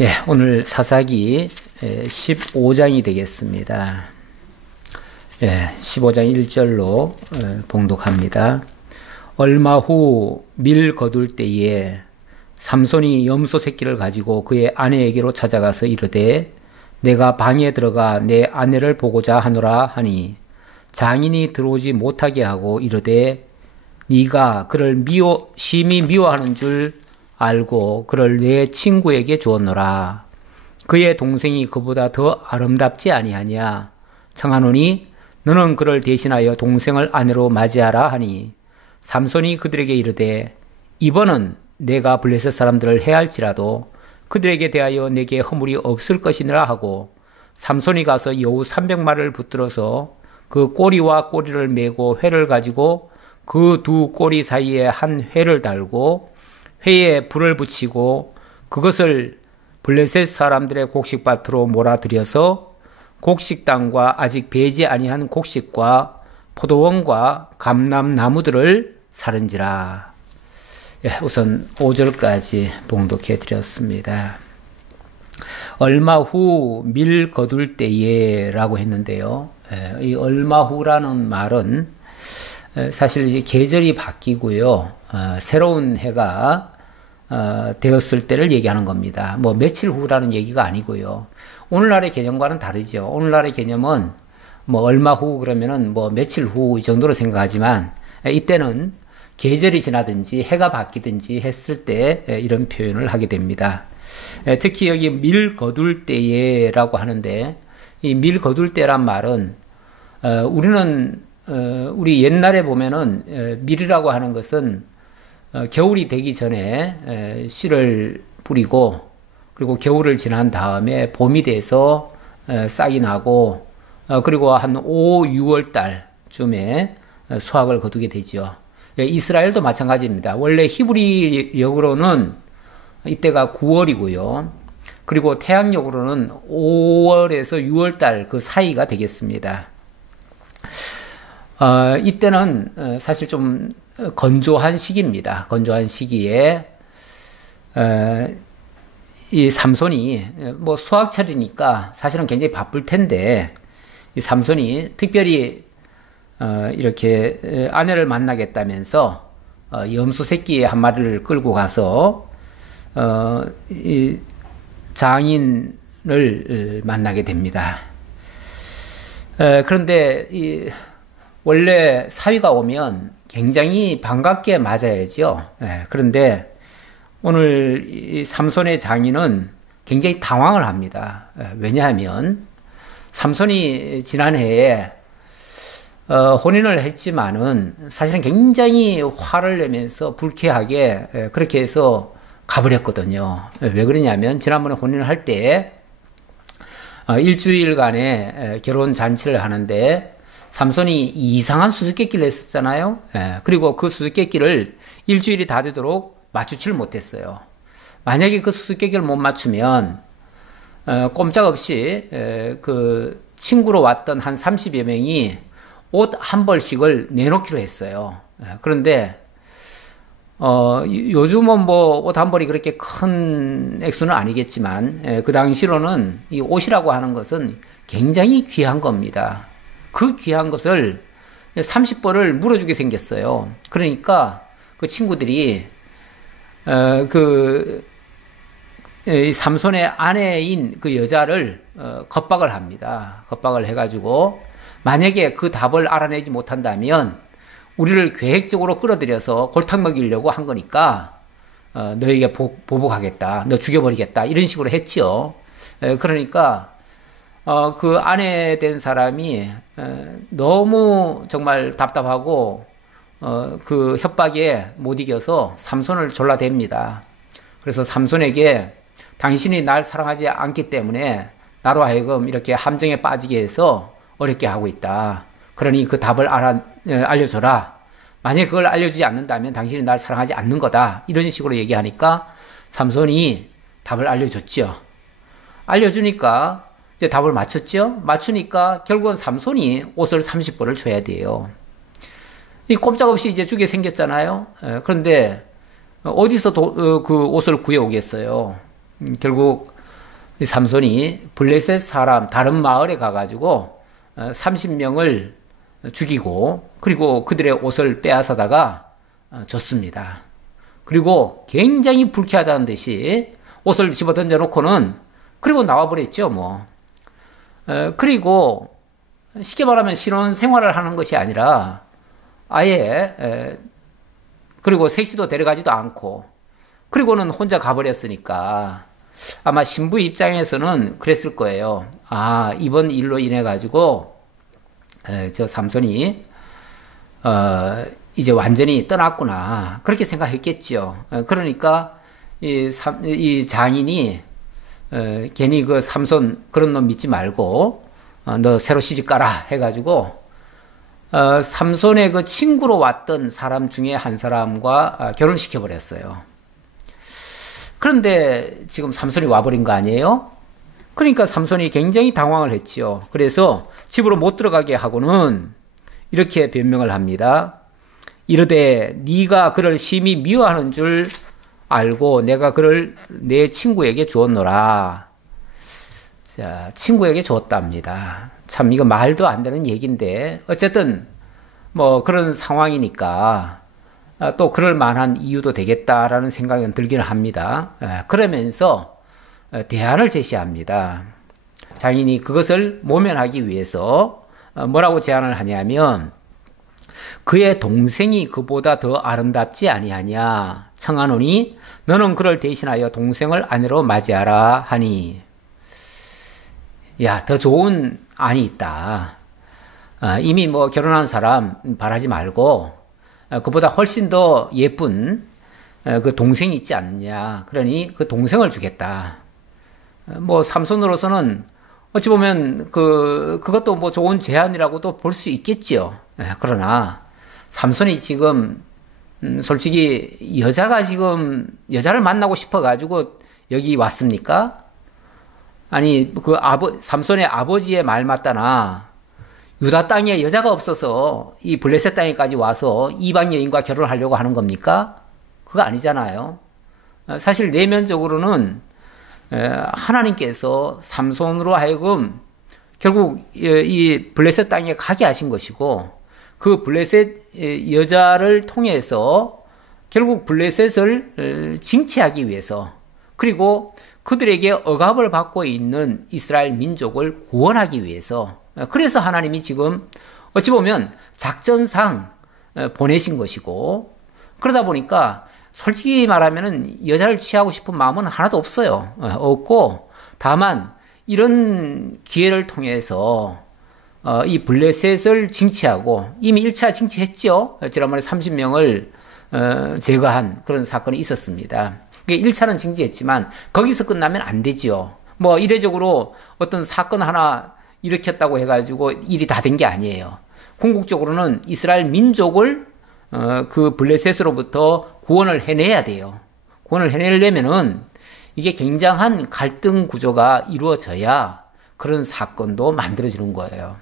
예, 오늘 사사기 15장이 되겠습니다. 예, 15장 1절로 봉독합니다. 얼마 후 밀 거둘 때에 삼손이 염소 새끼를 가지고 그의 아내에게로 찾아가서 이르되 내가 방에 들어가 내 아내를 보고자 하노라 하니 장인이 들어오지 못하게 하고 이르되 네가 그를 심히 미워하는 줄 알고 그를 내 친구에게 주었노라. 그의 동생이 그보다 더 아름답지 아니하냐. 청하노니 너는 그를 대신하여 동생을 아내로 맞이하라 하니 삼손이 그들에게 이르되 이번은 내가 블레셋 사람들을 해할지라도 그들에게 대하여 내게 허물이 없을 것이니라 하고 삼손이 가서 여우 300마리를 붙들어서 그 꼬리와 꼬리를 메고 회를 가지고 그 두 꼬리 사이에 한 회를 달고 회에 불을 붙이고 그것을 블레셋 사람들의 곡식밭으로 몰아들여서 곡식당과 아직 배지 아니한 곡식과 포도원과 감람나무들을 사른지라. 예, 우선 5절까지 봉독해 드렸습니다. 얼마 후 밀 거둘 때에 라고 했는데요. 이 얼마 후라는 말은 사실 이제 계절이 바뀌고요. 새로운 해가 되었을 때를 얘기하는 겁니다. 뭐 며칠 후라는 얘기가 아니고요. 오늘날의 개념과는 다르죠. 오늘날의 개념은 뭐 얼마 후 그러면은 뭐 며칠 후 이 정도로 생각하지만 이때는 계절이 지나든지 해가 바뀌든지 했을 때 이런 표현을 하게 됩니다. 특히 여기 밀 거둘 때에라고 하는데 이 밀 거둘 때란 말은 우리 옛날에 보면은 밀이라고 하는 것은 겨울이 되기 전에 씨를 뿌리고 그리고 겨울을 지난 다음에 봄이 돼서 싹이 나고 그리고 한 5, 6월 달쯤에 수확을 거두게 되죠. 이스라엘도 마찬가지입니다. 원래 히브리역으로는 이때가 9월이고요. 그리고 태양역으로는 5월에서 6월 달 그 사이가 되겠습니다. 이때는 사실 좀 건조한 시기입니다. 건조한 시기에 이 삼손이 뭐 수학철이니까 사실은 굉장히 바쁠 텐데 이 삼손이 특별히 이렇게 아내를 만나겠다면서 염소 새끼 한 마리를 끌고 가서 이 장인을 만나게 됩니다. 그런데 원래 사위가 오면 굉장히 반갑게 맞아야죠. 그런데 오늘 이 삼손의 장인은 굉장히 당황을 합니다. 왜냐하면 삼손이 지난해에 혼인을 했지만은 사실은 굉장히 화를 내면서 불쾌하게 그렇게 해서 가버렸거든요. 왜 그러냐면 지난번에 혼인을 할 때 일주일간의 결혼 잔치를 하는데 삼손이 이상한 수수께끼를 했었잖아요. 그리고 그 수수께끼를 일주일이 다 되도록 맞추지를 못했어요. 만약에 그 수수께끼를 못 맞추면 꼼짝없이 그 친구로 왔던 한 30여 명이 옷 한 벌씩을 내놓기로 했어요. 그런데 요즘은 뭐 옷 한 벌이 그렇게 큰 액수는 아니겠지만 그 당시로는 이 옷이라고 하는 것은 굉장히 귀한 겁니다. 그 귀한 것을 30벌을 물어주게 생겼어요. 그러니까 그 친구들이 삼손의 아내인 그 여자를 겁박을 합니다. 겁박을 해가지고 만약에 그 답을 알아내지 못한다면 우리를 계획적으로 끌어들여서 골탕 먹이려고 한 거니까 너에게 보복하겠다, 너 죽여버리겠다 이런 식으로 했지요. 그러니까 그 아내 된 사람이 너무 정말 답답하고 그 협박에 못 이겨서 삼손을 졸라댑니다. 그래서 삼손에게 당신이 날 사랑하지 않기 때문에 나로 하여금 이렇게 함정에 빠지게 해서 어렵게 하고 있다. 그러니 그 답을 알려줘라. 만약에 그걸 알려주지 않는다면 당신이 날 사랑하지 않는 거다. 이런 식으로 얘기하니까 삼손이 답을 알려줬죠. 알려주니까 이제 답을 맞췄죠. 맞추니까 결국은 삼손이 옷을 30벌을 줘야 돼요. 이 꼼짝없이 이제 주게 생겼잖아요. 그런데 어디서 그 옷을 구해오겠어요. 결국 이 삼손이 블레셋 사람 다른 마을에 가가지고 30명을 죽이고 그리고 그들의 옷을 빼앗아다가 줬습니다. 그리고 굉장히 불쾌하다는 듯이 옷을 집어 던져놓고는 그리고 나와버렸죠. 뭐. 그리고 쉽게 말하면 신혼 생활을 하는 것이 아니라 아예 그리고 셋이도 데려가지도 않고 그리고는 혼자 가버렸으니까 아마 신부 입장에서는 그랬을 거예요. 아, 이번 일로 인해 가지고 저 삼손이 이제 완전히 떠났구나 그렇게 생각했겠죠. 그러니까 이 장인이 괜히 그 삼손 그런 놈 믿지 말고 너 새로 시집 가라 해가지고 삼손의 그 친구로 왔던 사람 중에 한 사람과 결혼시켜 버렸어요. 그런데 지금 삼손이 와버린 거 아니에요? 그러니까 삼손이 굉장히 당황을 했죠. 그래서 집으로 못 들어가게 하고는 이렇게 변명을 합니다. 이르되 네가 그를 심히 미워하는 줄 알고 내가 그를 내 친구에게 주었노라. 자, 친구에게 주었답니다. 참 이거 말도 안 되는 얘기인데 어쨌든 뭐 그런 상황이니까 또 그럴 만한 이유도 되겠다라는 생각은 들기는 합니다. 그러면서 대안을 제시합니다. 장인이 그것을 모면하기 위해서 뭐라고 제안을 하냐면 그의 동생이 그보다 더 아름답지 아니하냐 청하노니 너는 그를 대신하여 동생을 아내로 맞이하라 하니 야, 더 좋은 안이 있다. 이미 뭐 결혼한 사람 바라지 말고 그보다 훨씬 더 예쁜 그 동생이 있지 않냐. 그러니 그 동생을 주겠다. 뭐 삼손으로서는 어찌 보면 그것도 뭐 좋은 제안이라고도 볼 수 있겠지요. 그러나 삼손이 지금 솔직히 여자를 만나고 싶어 가지고 여기 왔습니까? 아니 삼손의 아버지의 말 맞다나 유다 땅에 여자가 없어서 이 블레셋 땅에까지 와서 이방 여인과 결혼하려고 하는 겁니까? 그거 아니잖아요. 사실 내면적으로는 하나님께서 삼손으로 하여금 결국 이 블레셋 땅에 가게 하신 것이고 그 블레셋 여자를 통해서 결국 블레셋을 징치하기 위해서 그리고 그들에게 억압을 받고 있는 이스라엘 민족을 구원하기 위해서 그래서 하나님이 지금 어찌 보면 작전상 보내신 것이고 그러다 보니까 솔직히 말하면은 여자를 취하고 싶은 마음은 하나도 없어요. 없고 다만 이런 기회를 통해서 이 블레셋을 징치하고 이미 1차 징치했죠. 지난번에 30명을 제거한 그런 사건이 있었습니다. 1차는 징치했지만 거기서 끝나면 안 되지요. 뭐 이례적으로 어떤 사건 하나 일으켰다고 해가지고 일이 다 된 게 아니에요. 궁극적으로는 이스라엘 민족을 그 블레셋으로부터 구원을 해내야 돼요. 구원을 해내려면은 이게 굉장한 갈등 구조가 이루어져야 그런 사건도 만들어지는 거예요.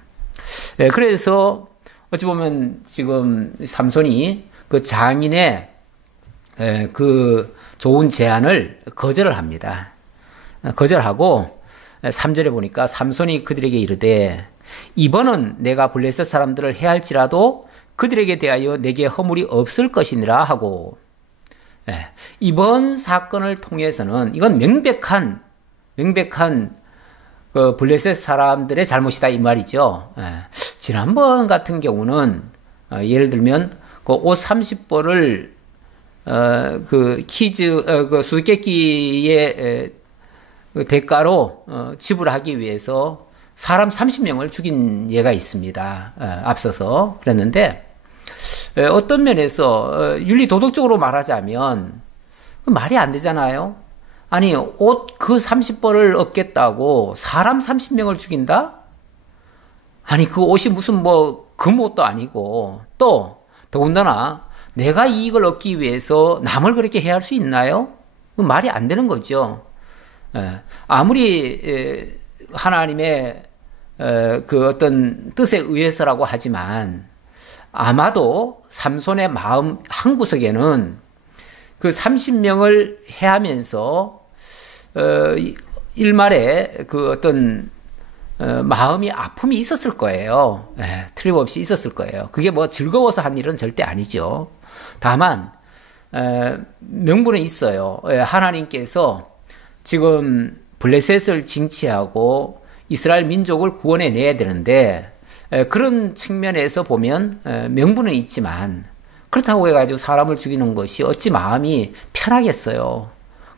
그래서 어찌 보면 지금 삼손이 그 장인의 그 좋은 제안을 거절을 합니다. 거절하고 3절에 보니까 삼손이 그들에게 이르되 이번은 내가 블레셋 사람들을 해할지라도 그들에게 대하여 내게 허물이 없을 것이니라 하고 이번 사건을 통해서는 이건 명백한 그 블레셋 사람들의 잘못이다 이 말이죠. 지난번 같은 경우는 예를 들면 그 옷 30벌을 그 수수께끼의 대가로 지불하기 위해서 사람 30명을 죽인 예가 있습니다. 앞서서 그랬는데 어떤 면에서 윤리 도덕적으로 말하자면 말이 안 되잖아요. 아니 옷 그 30벌을 얻겠다고 사람 30명을 죽인다? 아니 그 옷이 무슨 뭐 금옷도 아니고 또 더군다나 내가 이익을 얻기 위해서 남을 그렇게 해야 할 수 있나요? 말이 안 되는 거죠. 아무리 하나님의 그 어떤 뜻에 의해서라고 하지만 아마도 삼손의 마음 한구석에는 그 30명을 해하면서 일말에 그 어떤 마음이 아픔이 있었을 거예요. 틀림없이 있었을 거예요. 그게 뭐 즐거워서 한 일은 절대 아니죠. 다만 명분은 있어요. 하나님께서 지금 블레셋을 징치하고 이스라엘 민족을 구원해 내야 되는데 그런 측면에서 보면 명분은 있지만 그렇다고 해가지고 사람을 죽이는 것이 어찌 마음이 편하겠어요.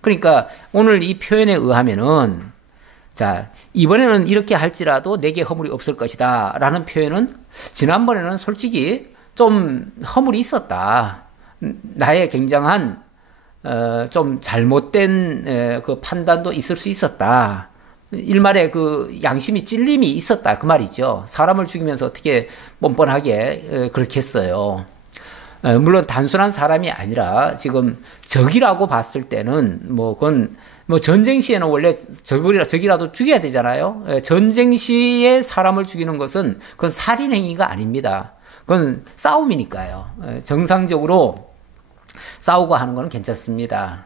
그러니까 오늘 이 표현에 의하면은 자, 이번에는 이렇게 할지라도 내게 허물이 없을 것이다 라는 표현은 지난번에는 솔직히 좀 허물이 있었다. 나의 굉장한 좀 잘못된 그 판단도 있을 수 있었다. 일말의 그 양심이 찔림이 있었다 그 말이죠. 사람을 죽이면서 어떻게 뻔뻔하게 그렇게 했어요. 물론 단순한 사람이 아니라 지금 적이라고 봤을 때는 뭐 그건 뭐 전쟁 시에는 원래 적이라도 죽여야 되잖아요. 전쟁 시에 사람을 죽이는 것은 그건 살인 행위가 아닙니다. 그건 싸움이니까요. 정상적으로 싸우고 하는 건 괜찮습니다.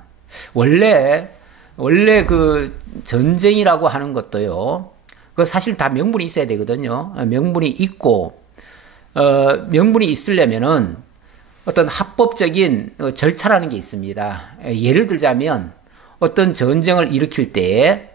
원래 그 전쟁이라고 하는 것도요. 그 사실 다 명분이 있어야 되거든요. 명분이 있고 명분이 있으려면은 어떤 합법적인 절차라는 게 있습니다. 예를 들자면 어떤 전쟁을 일으킬 때에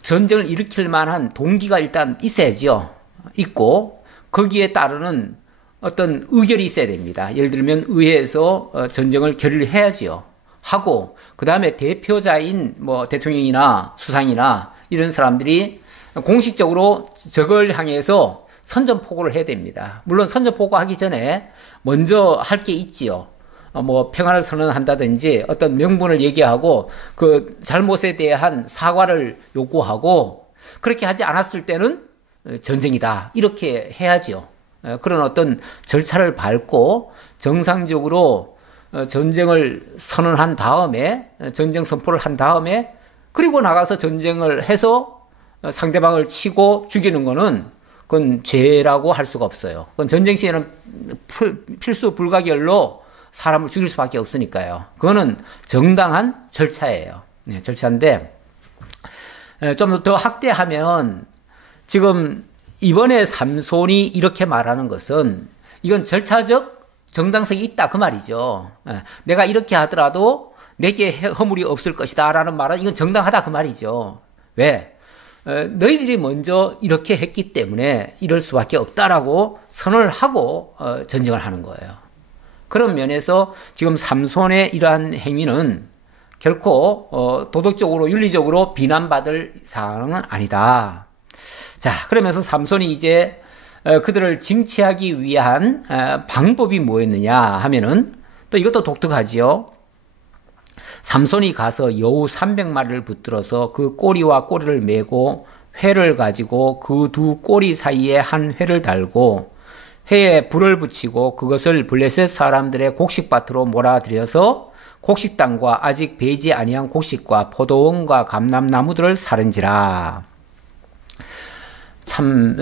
전쟁을 일으킬 만한 동기가 일단 있어야죠. 있고 거기에 따르는 어떤 의결이 있어야 됩니다. 예를 들면 의회에서 전쟁을 결의해야지요. 하고 그 다음에 대표자인 뭐 대통령이나 수상이나 이런 사람들이 공식적으로 적을 향해서 선전포고를 해야 됩니다. 물론 선전포고하기 전에 먼저 할 게 있지요. 뭐 평화를 선언한다든지 어떤 명분을 얘기하고 그 잘못에 대한 사과를 요구하고 그렇게 하지 않았을 때는 전쟁이다 이렇게 해야죠. 그런 어떤 절차를 밟고 정상적으로 전쟁을 선언한 다음에 전쟁 선포를 한 다음에 그리고 나가서 전쟁을 해서 상대방을 치고 죽이는 거는 그건 죄라고 할 수가 없어요. 그건 전쟁 시에는 필수 불가결로 사람을 죽일 수밖에 없으니까요. 그거는 정당한 절차예요. 네, 절차인데 좀 더 확대하면 지금 이번에 삼손이 이렇게 말하는 것은 이건 절차적 정당성이 있다 그 말이죠. 내가 이렇게 하더라도 내게 허물이 없을 것이다 라는 말은 이건 정당하다 그 말이죠. 왜? 너희들이 먼저 이렇게 했기 때문에 이럴 수밖에 없다라고 선언을 하고 전쟁을 하는 거예요. 그런 면에서 지금 삼손의 이러한 행위는 결코 도덕적으로 윤리적으로 비난받을 사항은 아니다. 자, 그러면서 삼손이 이제 그들을 징치하기 위한 방법이 뭐였느냐 하면은 또 이것도 독특하지요. 삼손이 가서 여우 300마리를 붙들어서 그 꼬리와 꼬리를 메고 회를 가지고 그 두 꼬리 사이에 한 회를 달고 회에 불을 붙이고 그것을 블레셋 사람들의 곡식밭으로 몰아들여서 곡식 땅과 아직 배지 아니한 곡식과 포도원과 감람나무들을 사른지라. 참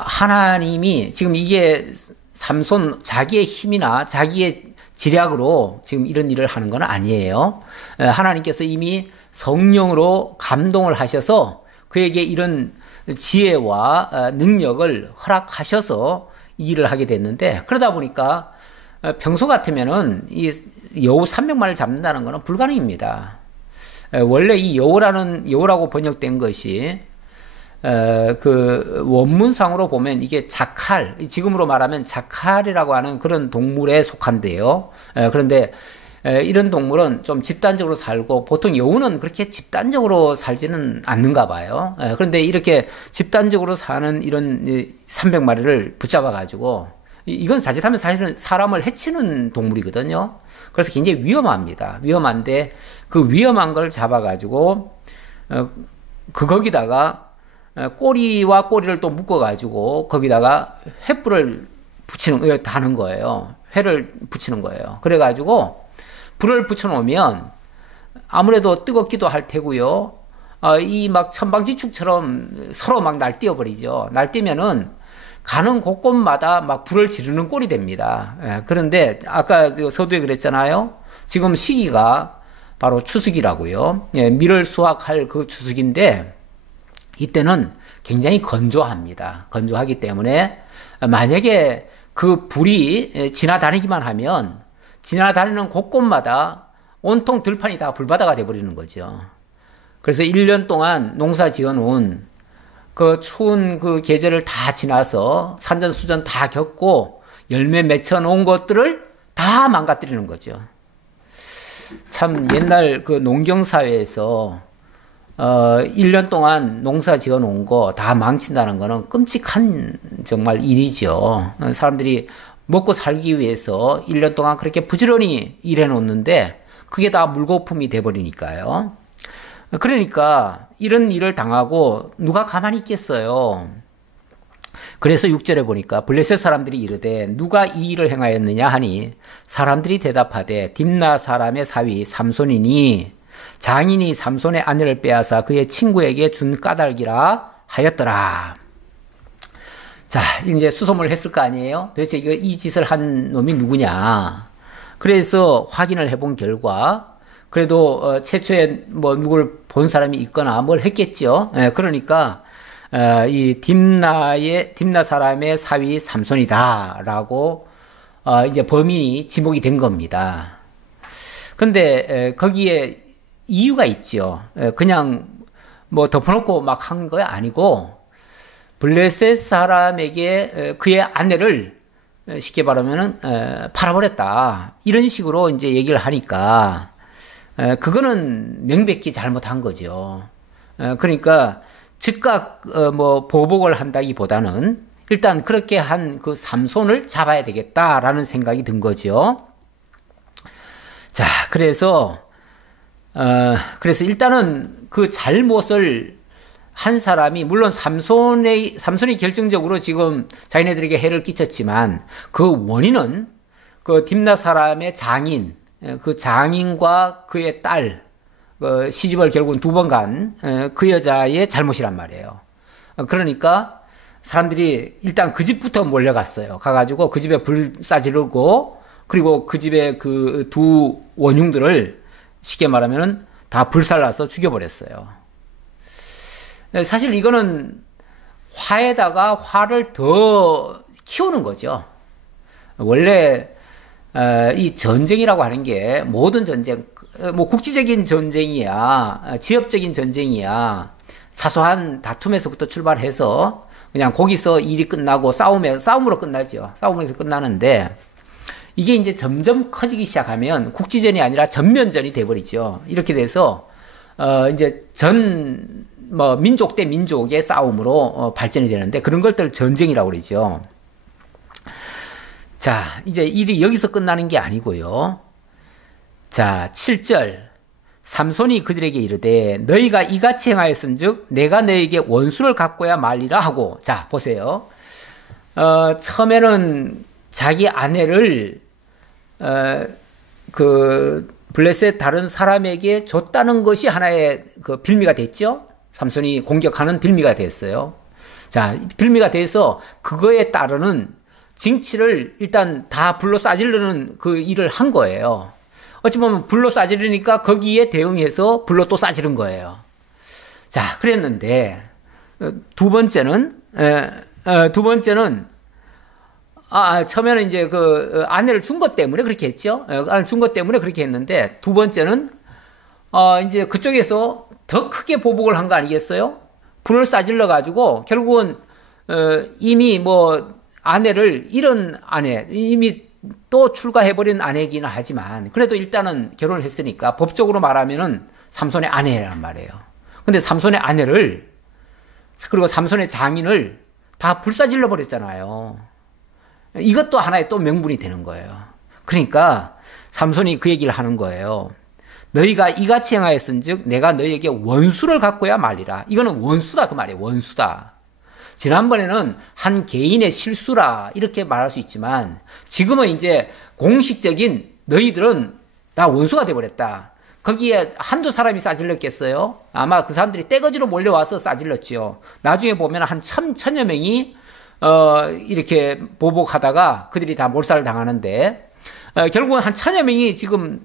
하나님이 지금 이게 삼손 자기의 힘이나 자기의 지략으로 지금 이런 일을 하는 건 아니에요. 하나님께서 이미 성령으로 감동을 하셔서 그에게 이런 지혜와 능력을 허락하셔서 이 일을 하게 됐는데 그러다 보니까 평소 같으면은 이 여우 300마리를 잡는다는 것은 불가능입니다. 원래 이 여우라고 번역된 것이 그 원문상으로 보면 이게 자칼, 지금으로 말하면 자칼이라고 하는 그런 동물에 속한데요. 그런데 이런 동물은 좀 집단적으로 살고 보통 여우는 그렇게 집단적으로 살지는 않는가 봐요. 그런데 이렇게 집단적으로 사는 이런 300마리를 붙잡아 가지고 이건 자칫하면 사실은 사람을 해치는 동물이거든요. 그래서 굉장히 위험합니다. 위험한데 그 위험한 걸 잡아 가지고 거기다가 꼬리와 꼬리를 또 묶어가지고 거기다가 횃불을 다는 거예요. 회를 붙이는 거예요. 그래가지고 불을 붙여놓으면 아무래도 뜨겁기도 할 테고요. 이 막 천방지축처럼 서로 막 날뛰어버리죠. 날뛰면은 가는 곳곳마다 막 불을 지르는 꼴이 됩니다. 그런데 아까 서두에 그랬잖아요. 지금 시기가 바로 추수기라고요. 예, 밀을 수확할 그 추수기인데 이때는 굉장히 건조합니다. 건조하기 때문에 만약에 그 불이 지나다니기만 하면 지나다니는 곳곳마다 온통 들판이 다 불바다가 돼버리는 거죠. 그래서 1년 동안 농사 지어놓은 그 추운 그 계절을 다 지나서 산전수전 다 겪고 열매 맺혀놓은 것들을 다 망가뜨리는 거죠. 참 옛날 그 농경사회에서 1년 동안 농사 지어 놓은 거 다 망친다는 거는 끔찍한 정말 일이죠. 사람들이 먹고 살기 위해서 1년 동안 그렇게 부지런히 일해 놓는데 그게 다 물거품이 돼버리니까요. 그러니까 이런 일을 당하고 누가 가만히 있겠어요. 그래서 6절에 보니까 블레셋 사람들이 이르되 누가 이 일을 행하였느냐 하니 사람들이 대답하되 딥나 사람의 사위 삼손이니 장인이 삼손의 아내를 빼앗아 그의 친구에게 준 까닭이라 하였더라. 자, 이제 수소문을 했을 거 아니에요? 도대체 이 짓을 한 놈이 누구냐? 그래서 확인을 해본 결과 그래도 최초에 뭐 누굴 본 사람이 있거나 뭘 했겠죠. 예, 그러니까 이 딥나 사람의 사위 삼손이다라고 이제 범인이 지목이 된 겁니다. 근데 거기에 이유가 있죠. 그냥 뭐 덮어놓고 막 한 거 아니고 블레셋 사람에게 그의 아내를 쉽게 말하면은 팔아버렸다. 이런 식으로 이제 얘기를 하니까 그거는 명백히 잘못한 거죠. 그러니까 즉각 뭐 보복을 한다기보다는 일단 그렇게 한 그 삼손을 잡아야 되겠다라는 생각이 든 거죠. 자, 그래서 일단은 그 잘못을 한 사람이 물론 삼손이 결정적으로 지금 자기네들에게 해를 끼쳤지만 그 원인은 그 딥나 사람의 장인, 그 장인과 그의 딸, 시집을 결국은 2번 간 그 여자의 잘못이란 말이에요. 그러니까 사람들이 일단 그 집부터 몰려갔어요. 가가지고 그 집에 불 싸지르고 그리고 그 집에 그 2 원흉들을 쉽게 말하면은 다 불살라서 죽여버렸어요. 사실 이거는 화에다가 화를 더 키우는 거죠. 원래 이 전쟁이라고 하는 게 모든 전쟁, 뭐 국지적인 전쟁이야, 지역적인 전쟁이야, 사소한 다툼에서부터 출발해서 그냥 거기서 일이 끝나고 싸움으로 끝나죠. 싸움에서 끝나는데 이게 이제 점점 커지기 시작하면 국지전이 아니라 전면전이 돼버리죠. 이렇게 돼서 이제 민족 대 민족의 싸움으로 발전이 되는데 그런 것들 전쟁이라고 그러죠. 자, 이제 일이 여기서 끝나는 게 아니고요. 자, 7절. 삼손이 그들에게 이르되 너희가 이같이 행하였은즉 내가 너희에게 원수를 갚고야 말리라 하고. 자, 보세요. 처음에는 자기 아내를 그 블레셋 다른 사람에게 줬다는 것이 하나의 그 빌미가 됐죠. 삼손이 공격하는 빌미가 됐어요. 자, 빌미가 돼서 그거에 따르는 징치를 일단 다 불로 싸지르는 그 일을 한 거예요. 어찌 보면 불로 싸지르니까 거기에 대응해서 불로 또 싸지른 거예요. 자, 그랬는데 두 번째는 처음에는 이제 그 아내를 준 것 때문에 그렇게 했죠. 아내를 준 것 때문에 그렇게 했는데 두 번째는 이제 그쪽에서 더 크게 보복을 한 거 아니겠어요? 불을 싸질러 가지고 결국은 이미 뭐 아내를 잃은 아내, 이미 또 출가해버린 아내이긴 하지만 그래도 일단은 결혼을 했으니까 법적으로 말하면은 삼손의 아내란 말이에요. 근데 삼손의 아내를 그리고 삼손의 장인을 다 불사질러 버렸잖아요. 이것도 하나의 또 명분이 되는 거예요. 그러니까 삼손이 그 얘기를 하는 거예요. 너희가 이같이 행하였은즉 내가 너희에게 원수를 갚고야 말리라. 이거는 원수다 그 말이에요. 원수다. 지난번에는 한 개인의 실수라 이렇게 말할 수 있지만 지금은 이제 공식적인 너희들은 다 원수가 돼버렸다. 거기에 한두 사람이 싸질렀겠어요? 아마 그 사람들이 떼거지로 몰려와서 싸질렀죠. 나중에 보면 한 천여 명이 이렇게 보복하다가 그들이 다 몰살을 당하는데 결국은 한 천여 명이 지금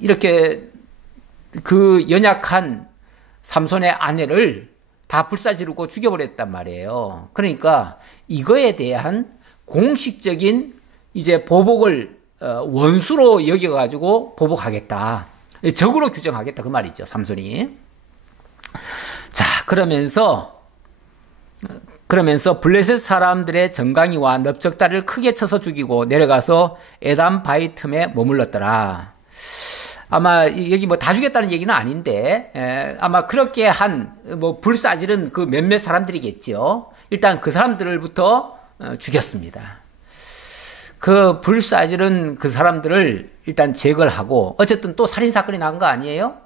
이렇게 그 연약한 삼손의 아내를 다 불사지르고 죽여버렸단 말이에요. 그러니까 이거에 대한 공식적인 이제 보복을 원수로 여겨가지고 보복하겠다. 적으로 규정하겠다. 그 말이죠. 삼손이. 자, 그러면서 블레셋 사람들의 정강이와 넓적다리를 크게 쳐서 죽이고 내려가서 에담 바위 틈에 머물렀더라. 아마 여기 뭐 다 죽였다는 얘기는 아닌데 아마 그렇게 한 뭐 불사질은 그 몇몇 사람들이겠죠. 일단 그 사람들부터 죽였습니다. 그 불사질은 그 사람들을 일단 제거를 하고 어쨌든 또 살인사건이 난 거 아니에요?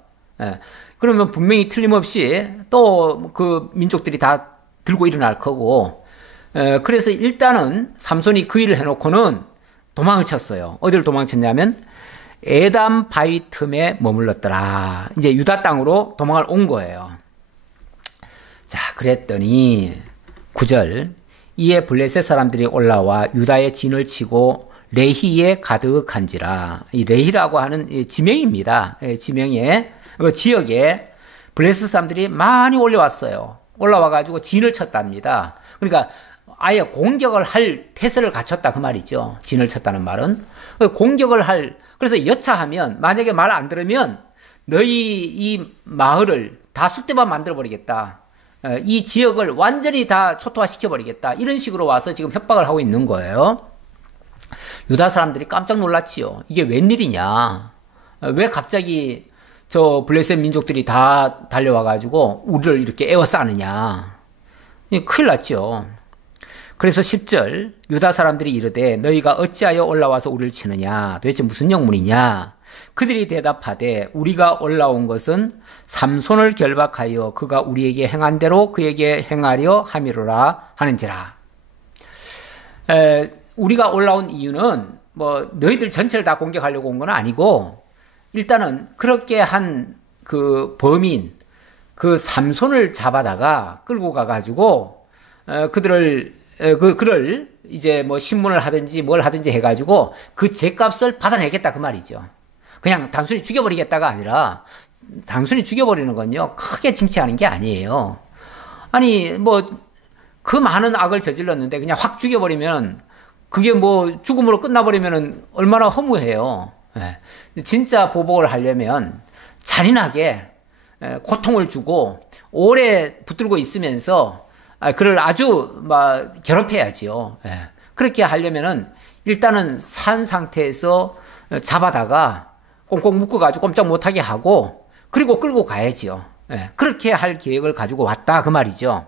그러면 분명히 틀림없이 또 그 민족들이 다 들고 일어날 거고 그래서 일단은 삼손이 그 일을 해놓고는 도망을 쳤어요. 어디를 도망쳤냐면 에담 바위 틈에 머물렀더라. 이제 유다 땅으로 도망을 온 거예요. 자, 그랬더니 9절 이에 블레셋 사람들이 올라와 유다의 진을 치고 레히에 가득한지라. 이 레히라고 하는 지명입니다. 지명에 지역에 블레셋 사람들이 많이 올라왔어요. 올라와가지고 진을 쳤답니다. 그러니까 아예 공격을 할 태세를 갖췄다 그 말이죠. 진을 쳤다는 말은 공격을 할. 그래서 여차하면 만약에 말 안 들으면 너희 이 마을을 다 쑥대밭 만들어 버리겠다. 이 지역을 완전히 다 초토화 시켜버리겠다. 이런 식으로 와서 지금 협박을 하고 있는 거예요. 유다 사람들이 깜짝 놀랐지요. 이게 웬일이냐. 왜 갑자기 저 블레셋 민족들이 다 달려와가지고 우리를 이렇게 에워싸느냐. 큰일 났죠. 그래서 10절 유다 사람들이 이르되 너희가 어찌하여 올라와서 우리를 치느냐. 도대체 무슨 영문이냐. 그들이 대답하되 우리가 올라온 것은 삼손을 결박하여 그가 우리에게 행한 대로 그에게 행하려 함이로라 하는지라. 우리가 올라온 이유는 뭐 너희들 전체를 다 공격하려고 온 건 아니고 일단은 그렇게 한 그 범인 그 삼손을 잡아다가 끌고 가가지고 그들을 그를 이제 뭐 신문을 하든지 뭘 하든지 해가지고 그 죄값을 받아내겠다 그 말이죠. 그냥 단순히 죽여버리겠다가 아니라 단순히 죽여버리는 건요 크게 징치하는 게 아니에요. 아니 뭐 그 많은 악을 저질렀는데 그냥 확 죽여버리면 그게 뭐 죽음으로 끝나버리면 얼마나 허무해요. 진짜 보복을 하려면 잔인하게 고통을 주고 오래 붙들고 있으면서 그를 아주 막 괴롭혀야지요. 그렇게 하려면은 일단은 산 상태에서 잡아다가 꽁꽁 묶어가지고 꼼짝 못하게 하고 그리고 끌고 가야지요. 그렇게 할 계획을 가지고 왔다 그 말이죠.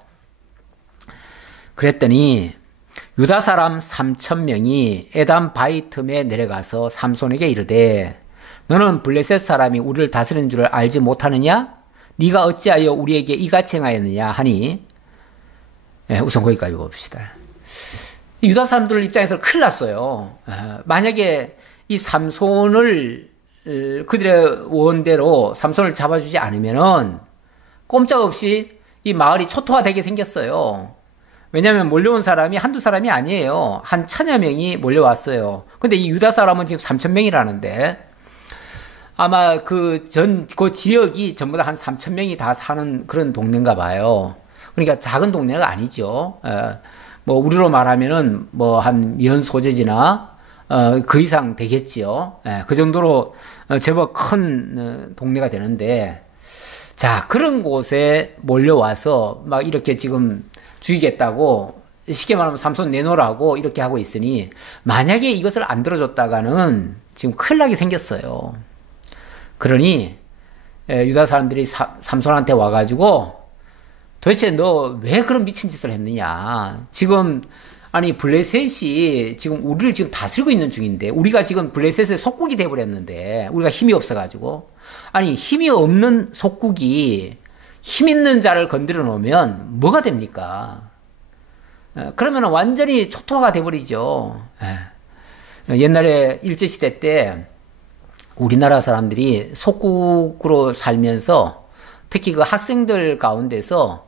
그랬더니 유다 사람 3,000명이 에담 바위 틈에 내려가서 삼손에게 이르되 너는 블레셋 사람이 우리를 다스리는 줄을 알지 못하느냐? 네가 어찌하여 우리에게 이같이 행하였느냐 하니 우선 거기까지 봅시다. 유다 사람들 입장에서 큰일 났어요. 만약에 이 삼손을 그들의 원대로 삼손을 잡아주지 않으면은 꼼짝없이 이 마을이 초토화되게 생겼어요. 왜냐하면 몰려온 사람이 한두 사람이 아니에요. 한 1,000여 명이 몰려왔어요. 근데 이 유다 사람은 지금 3,000명이라는데 아마 그 지역이 전부 다 한 3,000명이 다 사는 그런 동네인가 봐요. 그러니까 작은 동네가 아니죠. 뭐 우리로 말하면은 뭐 한 면 소재지나 그 이상 되겠지요. 그 정도로 제법 큰 동네가 되는데 자 그런 곳에 몰려와서 막 이렇게 지금 죽이겠다고 쉽게 말하면 삼손 내놓으라고 이렇게 하고 있으니 만약에 이것을 안 들어줬다가는 지금 큰일 나게 생겼어요. 그러니 유다 사람들이 삼손한테 와가지고 도대체 너 왜 그런 미친 짓을 했느냐. 지금 아니 블레셋이 지금 우리를 지금 다스리고 있는 중인데 우리가 지금 블레셋의 속국이 돼버렸는데 우리가 힘이 없어가지고 아니 힘이 없는 속국이 힘 있는 자를 건드려 놓으면 뭐가 됩니까? 그러면 완전히 초토화가 돼버리죠. 옛날에 일제시대 때 우리나라 사람들이 속국으로 살면서 특히 그 학생들 가운데서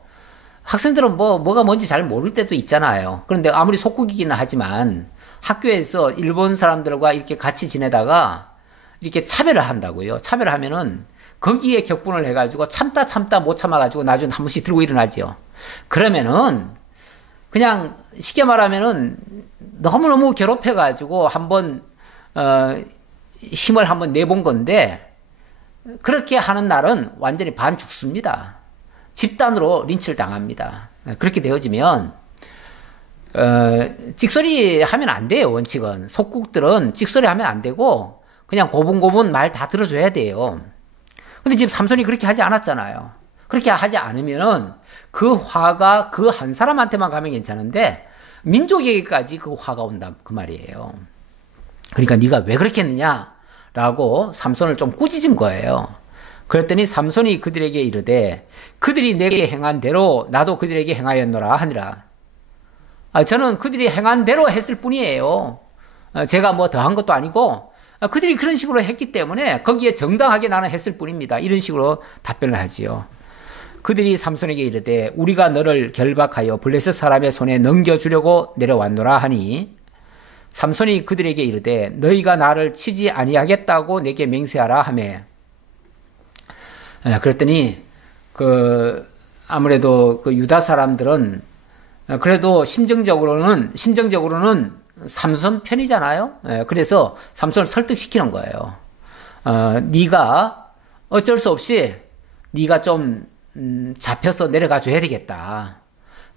학생들은 뭐가 뭔지 잘 모를 때도 있잖아요. 그런데 아무리 속국이기는 하지만 학교에서 일본 사람들과 이렇게 같이 지내다가 이렇게 차별을 한다고요. 차별을 하면은 거기에 격분을 해가지고 참다 못 참아가지고 나중에 한 번씩 들고 일어나지요. 그러면은 그냥 쉽게 말하면은 너무너무 괴롭혀가지고 한번 힘을 한번 내본 건데, 그렇게 하는 날은 완전히 반 죽습니다. 집단으로 린치를 당합니다. 그렇게 되어지면 찍소리 하면 안 돼요. 원칙은 속국들은 찍소리 하면 안 되고 그냥 고분고분 말 다 들어줘야 돼요. 근데 지금 삼손이 그렇게 하지 않았잖아요. 그렇게 하지 않으면은 그 화가 그 한 사람한테만 가면 괜찮은데 민족에게까지 그 화가 온다 그 말이에요. 그러니까 네가 왜 그렇게 했느냐라고 삼손을 좀 꾸짖은 거예요. 그랬더니 삼손이 그들에게 이르되 그들이 내게 행한 대로 나도 그들에게 행하였노라 하니라. 저는 그들이 행한 대로 했을 뿐이에요. 제가 뭐 더한 것도 아니고 그들이 그런 식으로 했기 때문에 거기에 정당하게 나는 했을 뿐입니다. 이런 식으로 답변을 하지요. 그들이 삼손에게 이르되 우리가 너를 결박하여 블레셋 사람의 손에 넘겨주려고 내려왔노라 하니 삼손이 그들에게 이르되 너희가 나를 치지 아니하겠다고 내게 맹세하라 하매. 그랬더니 아무래도 그 유다 사람들은 그래도 심정적으로는 삼손 편이잖아요. 그래서 삼손을 설득시키는 거예요. 네가 어쩔 수 없이 네가 좀 잡혀서 내려가 줘야 되겠다.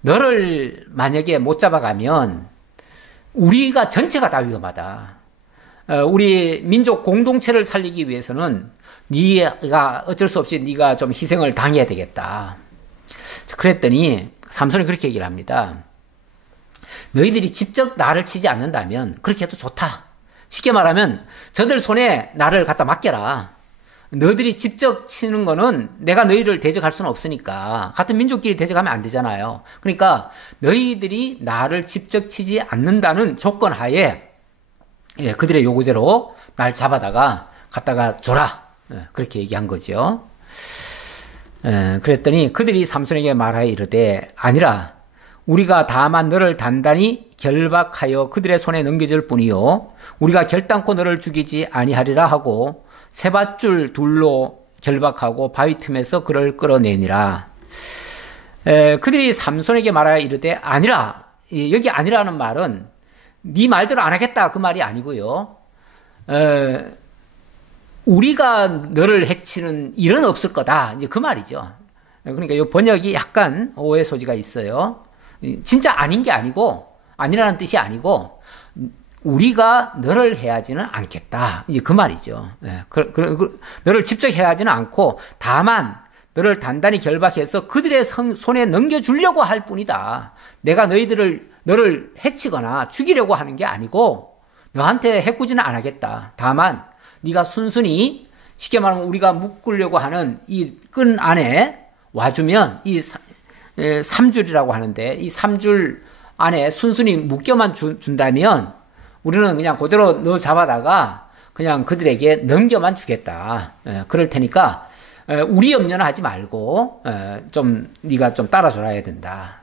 너를 만약에 못 잡아가면 우리가 전체가 다 위험하다. 우리 민족 공동체를 살리기 위해서는 네가 어쩔 수 없이 네가 좀 희생을 당해야 되겠다. 그랬더니 삼손이 그렇게 얘기를 합니다. 너희들이 직접 나를 치지 않는다면 그렇게 해도 좋다. 쉽게 말하면 저들 손에 나를 갖다 맡겨라. 너희들이 직접 치는 거는 내가 너희를 대적할 수는 없으니까 같은 민족끼리 대적하면 안 되잖아요. 그러니까 너희들이 나를 직접 치지 않는다는 조건 하에 그들의 요구대로 날 잡아다가 갖다가 줘라. 그렇게 얘기한 거죠. 그랬더니 그들이 삼손에게 말하여 이르되 아니라 우리가 다만 너를 단단히 결박하여 그들의 손에 넘겨줄 뿐이요 우리가 결단코 너를 죽이지 아니하리라 하고 세밧줄 둘로 결박하고 바위 틈에서 그를 끌어내니라. 그들이 삼손에게 말하여 이르되 아니라, 여기 아니라는 말은 네 말대로 안 하겠다 그 말이 아니고요. 우리가 너를 해치는 일은 없을 거다 이제 그 말이죠. 그러니까 이 번역이 약간 오해 소지가 있어요. 진짜 아닌 게 아니고 아니라는 뜻이 아니고 우리가 너를 해하지는 않겠다. 이제 그 말이죠. 너를 직접 해하지는 않고 다만 너를 단단히 결박해서 그들의 손에 넘겨주려고 할 뿐이다. 내가 너를 해치거나 죽이려고 하는 게 아니고 너한테 해꾸지는 안 하겠다. 다만 네가 순순히 쉽게 말하면 우리가 묶으려고 하는 이 끈 안에 와주면 이 3줄이라고 하는데 이 3줄 안에 순순히 묶여만 준다면 우리는 그냥 그대로 너 잡아다가 그냥 그들에게 넘겨만 주겠다. 그럴 테니까 우리 염려는 하지 말고 좀 네가 좀 따라줘야 된다.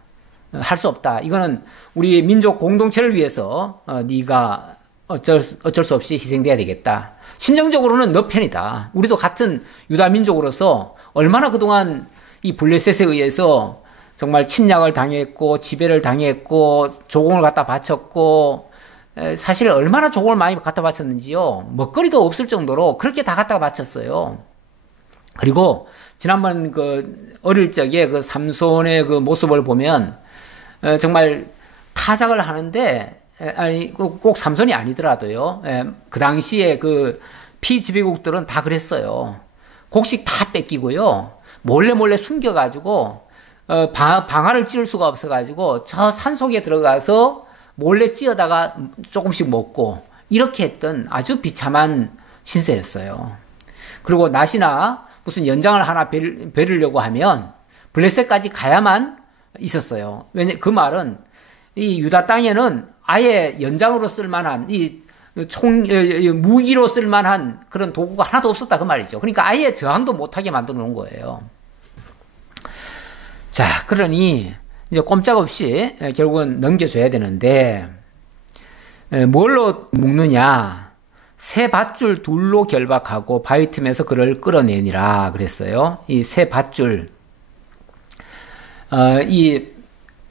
할 수 없다. 이거는 우리 민족 공동체를 위해서 네가 어쩔 수 없이 희생돼야 되겠다. 심정적으로는 너 편이다. 우리도 같은 유다 민족으로서 얼마나 그동안 이 블레셋에 의해서 정말 침략을 당했고 지배를 당했고 조공을 갖다 바쳤고 사실 얼마나 조공을 많이 갖다 바쳤는지요. 먹거리도 없을 정도로 그렇게 다 갖다가 바쳤어요. 그리고 지난번 어릴 적에 그 삼손의 그 모습을 보면 정말 타작을 하는데 아니 꼭 삼손이 아니더라도요. 그 당시에 그 피지배국들은 다 그랬어요. 곡식 다 뺏기고요. 몰래 숨겨가지고 방아를 찌를 수가 없어가지고 저 산속에 들어가서 몰래 찌어다가 조금씩 먹고 이렇게 했던 아주 비참한 신세였어요. 그리고 낫이나 무슨 연장을 하나 베르려고 하면 블레셋까지 가야만 있었어요. 왜냐 그 말은 이 유다 땅에는 아예 연장으로 쓸만한 무기로 쓸만한 그런 도구가 하나도 없었다 그 말이죠. 그러니까 아예 저항도 못하게 만들어 놓은 거예요. 자, 그러니 이제 꼼짝없이 결국은 넘겨줘야 되는데 뭘로 묶느냐? 새 밧줄 둘로 결박하고 바위 틈에서 그를 끌어내니라 그랬어요. 이 새 밧줄.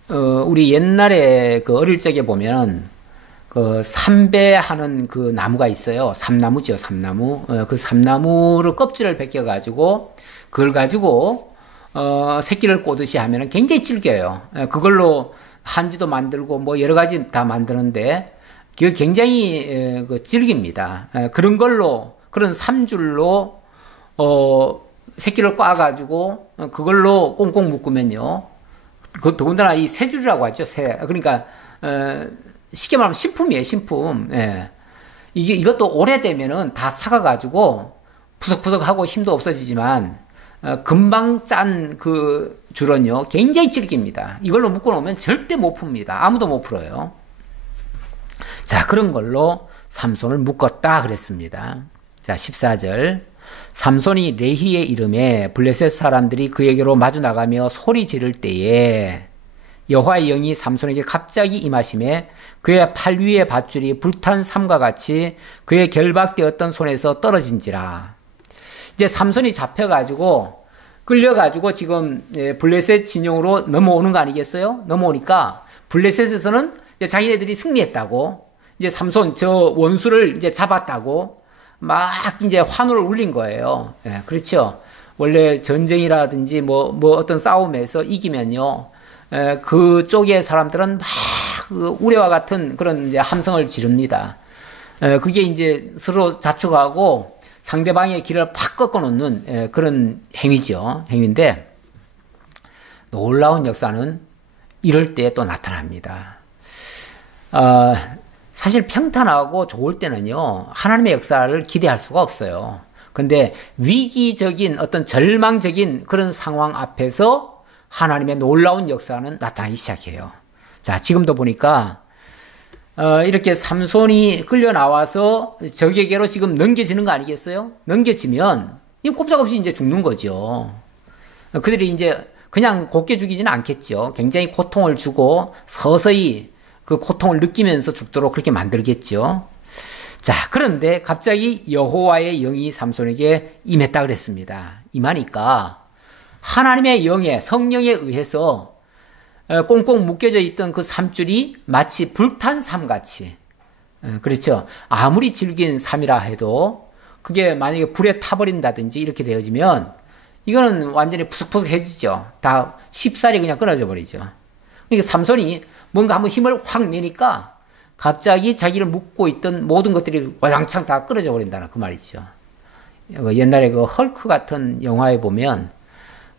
우리 옛날에 그 어릴 적에 보면 그 삼배하는 그 나무가 있어요. 삼나무죠, 삼나무. 그 삼나무를 껍질을 벗겨가지고 그걸 가지고 새끼를 꼬듯이 하면은 굉장히 질겨요. 그걸로 한지도 만들고 뭐 여러 가지 다 만드는데 그게 굉장히 그 질깁니다. 그런 걸로 그런 삼줄로 새끼를 꽈가지고 그걸로 꽁꽁 묶으면요. 그 더군다나 이 새줄이라고 하죠. 그러니까 쉽게 말하면 신품이에요. 신품. 예. 이것도 오래되면은 다 삭아가지고 푸석푸석하고 힘도 없어지지만 금방 짠 그 줄은요 굉장히 질깁니다. 이걸로 묶어놓으면 절대 못 풉니다. 아무도 못 풀어요. 자, 그런 걸로 삼손을 묶었다 그랬습니다. 자, 14절. 삼손이 레히에 이름에 블레셋 사람들이 그에게로 마주 나가며 소리 지를 때에 여호와의 영이 삼손에게 갑자기 임하심에 그의 팔 위의 밧줄이 불탄 삼과 같이 그의 결박되었던 손에서 떨어진지라. 이제 삼손이 잡혀가지고 끌려가지고 지금 블레셋 진영으로 넘어오는 거 아니겠어요? 넘어오니까 블레셋에서는 자기네들이 승리했다고, 이제 삼손 저 원수를 이제 잡았다고 막 이제 환호를 울린 거예요. 예, 그렇죠. 원래 전쟁이라든지 뭐 어떤 싸움에서 이기면요, 그쪽의 사람들은 막 그 우레와 같은 그런 이제 함성을 지릅니다. 그게 이제 서로 자축하고 상대방의 길을 팍 꺾어놓는 그런 행위죠. 행위인데 놀라운 역사는 이럴 때 또 나타납니다. 사실 평탄하고 좋을 때는요, 하나님의 역사를 기대할 수가 없어요. 근데 위기적인 어떤 절망적인 그런 상황 앞에서 하나님의 놀라운 역사는 나타나기 시작해요. 자, 지금도 보니까 이렇게 삼손이 끌려 나와서 적에게로 지금 넘겨지는 거 아니겠어요? 넘겨지면 이 꼼짝없이 이제 죽는 거죠. 그들이 이제 그냥 곱게 죽이지는 않겠죠. 굉장히 고통을 주고 서서히 그 고통을 느끼면서 죽도록 그렇게 만들겠죠. 자, 그런데 갑자기 여호와의 영이 삼손에게 임했다 그랬습니다. 임하니까 하나님의 영에, 성령에 의해서 꽁꽁 묶여져 있던 그 삼줄이 마치 불탄 삼같이, 그렇죠. 아무리 질긴 삼이라 해도 그게 만약에 불에 타버린다든지 이렇게 되어지면 이거는 완전히 푸석푸석해지죠. 다 쉽사리 그냥 끊어져 버리죠. 그러니까 삼손이 뭔가 한번 힘을 확 내니까 갑자기 자기를 묶고 있던 모든 것들이 와장창 다 끊어져 버린다는 그 말이죠. 옛날에 그 헐크 같은 영화에 보면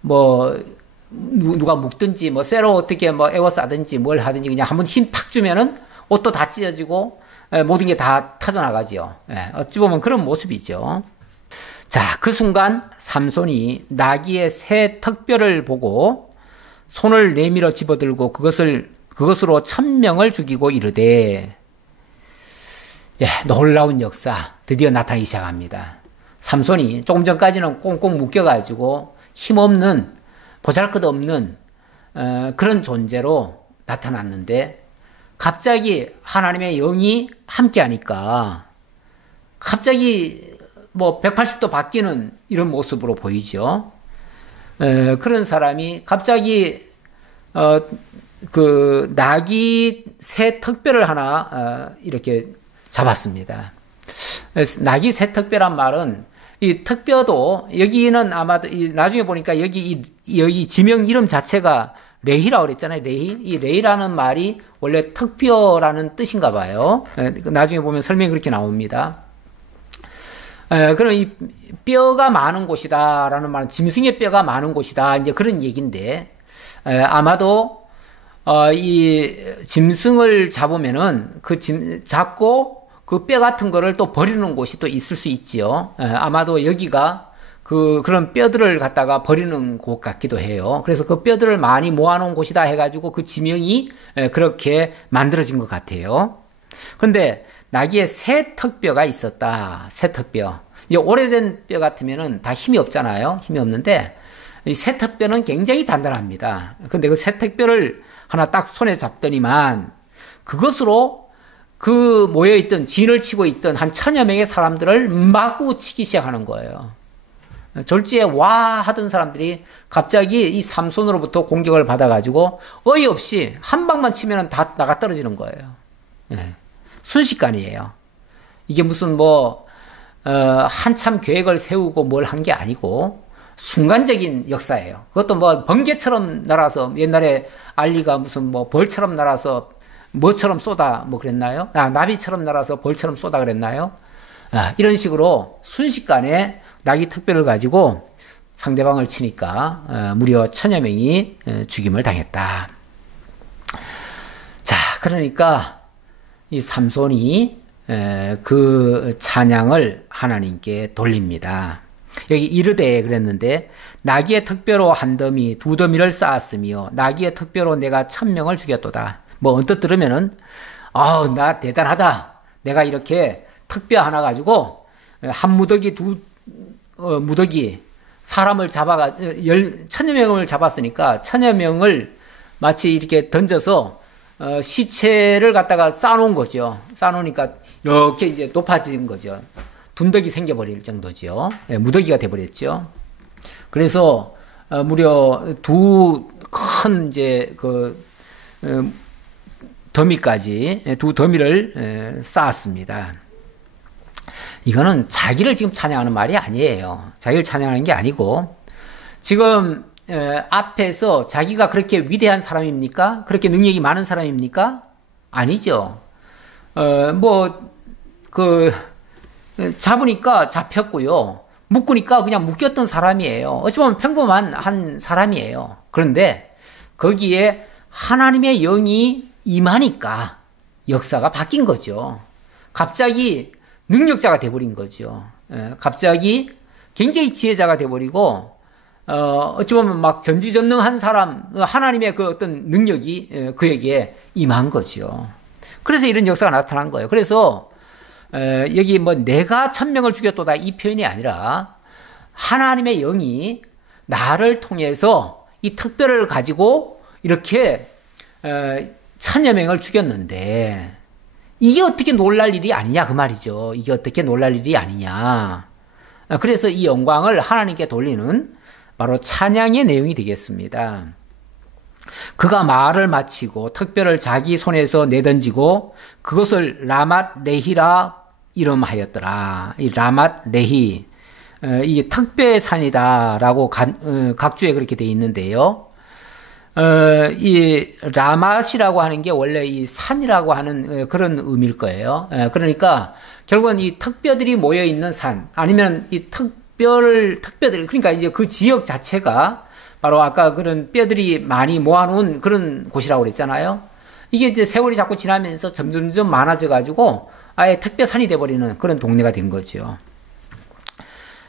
뭐 누가 묶든지 뭐 쇠로 어떻게 뭐 에워싸든지 뭘 하든지 그냥 한번 힘 팍 주면은 옷도 다 찢어지고 모든 게 다 터져나가죠. 어찌 보면 그런 모습이죠. 자, 그 순간 삼손이 나귀의 새 턱뼈를 보고 손을 내밀어 집어들고 그것으로 1000명을 죽이고 이르되, 놀라운 역사 드디어 나타나기 시작합니다. 삼손이 조금 전까지는 꽁꽁 묶여가지고 힘없는, 보잘것없는 그런 존재로 나타났는데 갑자기 하나님의 영이 함께하니까 갑자기 뭐 180도 바뀌는 이런 모습으로 보이죠. 그런 사람이 갑자기 그 나귀 새 턱뼈를 하나 이렇게 잡았습니다. 나귀 새 턱뼈란 말은 이 턱뼈도 여기는 아마도 나중에 보니까 여기 지명 이름 자체가 레히라고 그랬잖아요. 레히. 이 레히라는 말이 원래 턱뼈라는 뜻인가 봐요. 나중에 보면 설명이 그렇게 나옵니다. 그럼 이 뼈가 많은 곳이다라는 말은 짐승의 뼈가 많은 곳이다. 이제 그런 얘기인데, 아마도 이 짐승을 잡으면은 잡고 그 뼈 같은 거를 또 버리는 곳이 또 있을 수 있지요. 아마도 여기가 그런 뼈들을 갖다가 버리는 곳 같기도 해요. 그래서 그 뼈들을 많이 모아놓은 곳이다 해가지고 그 지명이 그렇게 만들어진 것 같아요. 그런데 나귀에 새 턱뼈가 있었다. 새 턱뼈. 이제 오래된 뼈 같으면은 다 힘이 없잖아요. 힘이 없는데 이 새 턱뼈는 굉장히 단단합니다. 근데 그 새 턱뼈를 하나 딱 손에 잡더니만 그것으로 그 모여있던, 진을 치고 있던 한 1000여 명의 사람들을 마구 치기 시작하는 거예요. 졸지에 와 하던 사람들이 갑자기 이 삼손으로부터 공격을 받아가지고 어이없이 한 방만 치면 다 나가 떨어지는 거예요. 예. 순식간이에요. 이게 무슨 한참 계획을 세우고 뭘 한 게 아니고 순간적인 역사예요. 그것도 번개처럼 날아서, 옛날에 알리가 무슨 벌처럼 날아서 뭐처럼 쏟아 그랬나요? 나비처럼 날아서 벌처럼 쏟아 그랬나요? 이런 식으로 순식간에 나귀 특별을 가지고 상대방을 치니까 무려 1000여 명이 죽임을 당했다. 자, 그러니까 이 삼손이 그 찬양을 하나님께 돌립니다. 여기 이르되 그랬는데, 나귀의 특별로 한 더미 두 더미를 쌓았으며 나귀의 특별로 내가 1000명을 죽였도다. 언뜻 들으면은 나 대단하다. 내가 이렇게 특별 하나 가지고 한 무더기 무더기 사람을 1000여 명을 잡았으니까 1000여 명을 마치 이렇게 던져서 시체를 갖다가 쌓아놓은 거죠. 쌓아놓으니까 이렇게 이제 높아진 거죠. 둔덕이 생겨버릴 정도죠. 무더기가 돼버렸죠. 그래서 무려 두 큰 더미까지, 두 더미를 쌓았습니다. 이거는 자기를 지금 찬양하는 말이 아니에요. 자기를 찬양하는 게 아니고, 지금 앞에서 자기가 그렇게 위대한 사람입니까? 그렇게 능력이 많은 사람입니까? 아니죠. 잡으니까 잡혔고요. 묶으니까 그냥 묶였던 사람이에요. 어찌 보면 평범한 한 사람이에요. 그런데 거기에 하나님의 영이 임하니까 역사가 바뀐 거죠. 갑자기 능력자가 돼버린 거죠. 갑자기 굉장히 지혜자가 돼버리고, 어찌 보면 전지전능한 사람, 하나님의 그 어떤 능력이 그에게 임한 거죠. 그래서 이런 역사가 나타난 거예요. 그래서 여기 내가 1000명을 죽였도다 이 표현이 아니라 하나님의 영이 나를 통해서 이 특별을 가지고 이렇게 1000여 명을 죽였는데 이게 어떻게 놀랄 일이 아니냐 그 말이죠. 이게 어떻게 놀랄 일이 아니냐. 그래서 이 영광을 하나님께 돌리는 바로 찬양의 내용이 되겠습니다. 그가 말을 마치고 특별을 자기 손에서 내던지고 그것을 라맛 레히라 이름하였더라. 이 라맛 레히, 이게 특별의 산이다라고 각주에 그렇게 되어 있는데요. 이 라맛이라고 하는 게 원래 이 산이라고 하는 그런 의미일 거예요. 그러니까 결국은 이 특별들이 모여 있는 산, 아니면 이 특별들, 그러니까 이제 그 지역 자체가 바로 아까 그런 뼈들이 많이 모아놓은 그런 곳이라고 그랬잖아요. 이게 이제 세월이 자꾸 지나면서 점점점 많아져 가지고 아예 특별산이 돼버리는 그런 동네가 된 거죠.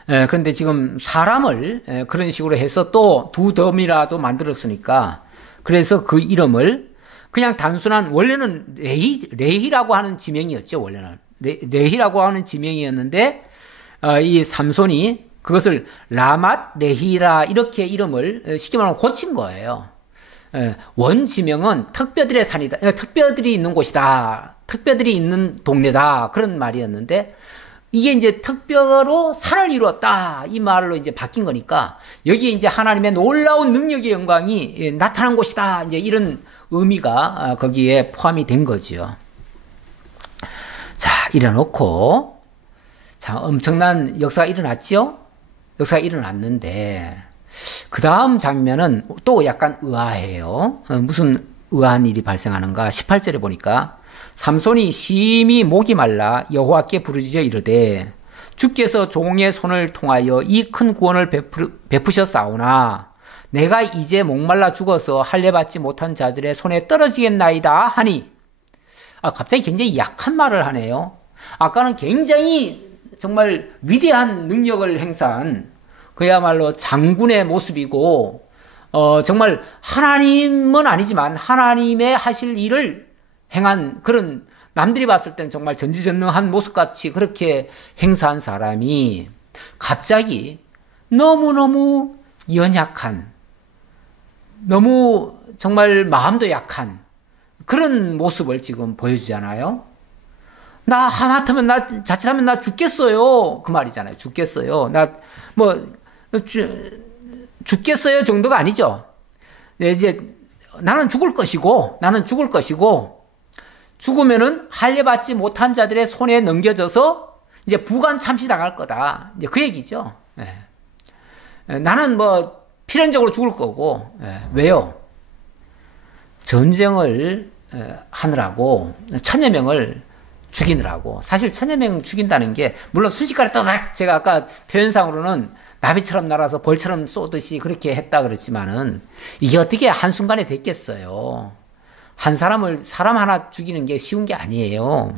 그런데 지금 사람을 그런 식으로 해서 또 두 덤이라도 만들었으니까, 그래서 그 이름을 그냥 단순한, 원래는 레히라고 하는 지명이었죠. 원래는 레히라고 하는 지명이었는데 이 삼손이 그것을 라맛 레히라 이렇게 이름을 쉽게 말하면 고친 거예요. 원 지명은 특별들의 산이다, 특별들이 있는 곳이다, 특별들이 있는 동네다, 그런 말이었는데 이게 이제 특별로 산을 이루었다 이 말로 이제 바뀐 거니까 여기에 이제 하나님의 놀라운 능력의 영광이 나타난 곳이다, 이제 이런 의미가 거기에 포함이 된 거죠. 자, 이래놓고 자, 엄청난 역사가 일어났죠. 역사가 일어났는데 그 다음 장면은 또 약간 의아해요. 무슨 의아한 일이 발생하는가. 18절에 보니까 삼손이 심히 목이 말라 여호와께 부르짖어 이르되 주께서 종의 손을 통하여 이 큰 구원을 베푸셨사오나 내가 이제 목말라 죽어서 할례받지 못한 자들의 손에 떨어지겠나이다 하니, 갑자기 굉장히 약한 말을 하네요. 아까는 굉장히 정말 위대한 능력을 행사한 그야말로 장군의 모습이고, 정말 하나님은 아니지만 하나님의 하실 일을 행한 그런, 남들이 봤을 때는 정말 전지전능한 모습같이 그렇게 행사한 사람이 갑자기 너무너무 연약한, 너무 정말 마음도 약한 그런 모습을 지금 보여주잖아요. 나 하마터면 나 자칫하면 나 죽겠어요. 그 말이잖아요. 죽겠어요. 나 뭐 죽겠어요 정도가 아니죠. 이제 나는 죽을 것이고 죽으면은 할례받지 못한 자들의 손에 넘겨져서 이제 부관 참시당할 거다. 이제 그 얘기죠. 나는 뭐 필연적으로 죽을 거고. 왜요? 전쟁을 하느라고 천여 명을 죽이느라고. 사실 천여 명 죽인다는 게 물론 순식간에 떠락 제가 아까 표현상으로는 나비처럼 날아서 벌처럼 쏘듯이 그렇게 했다 그랬지만은 이게 어떻게 한순간에 됐겠어요. 사람 하나 죽이는 게 쉬운 게 아니에요.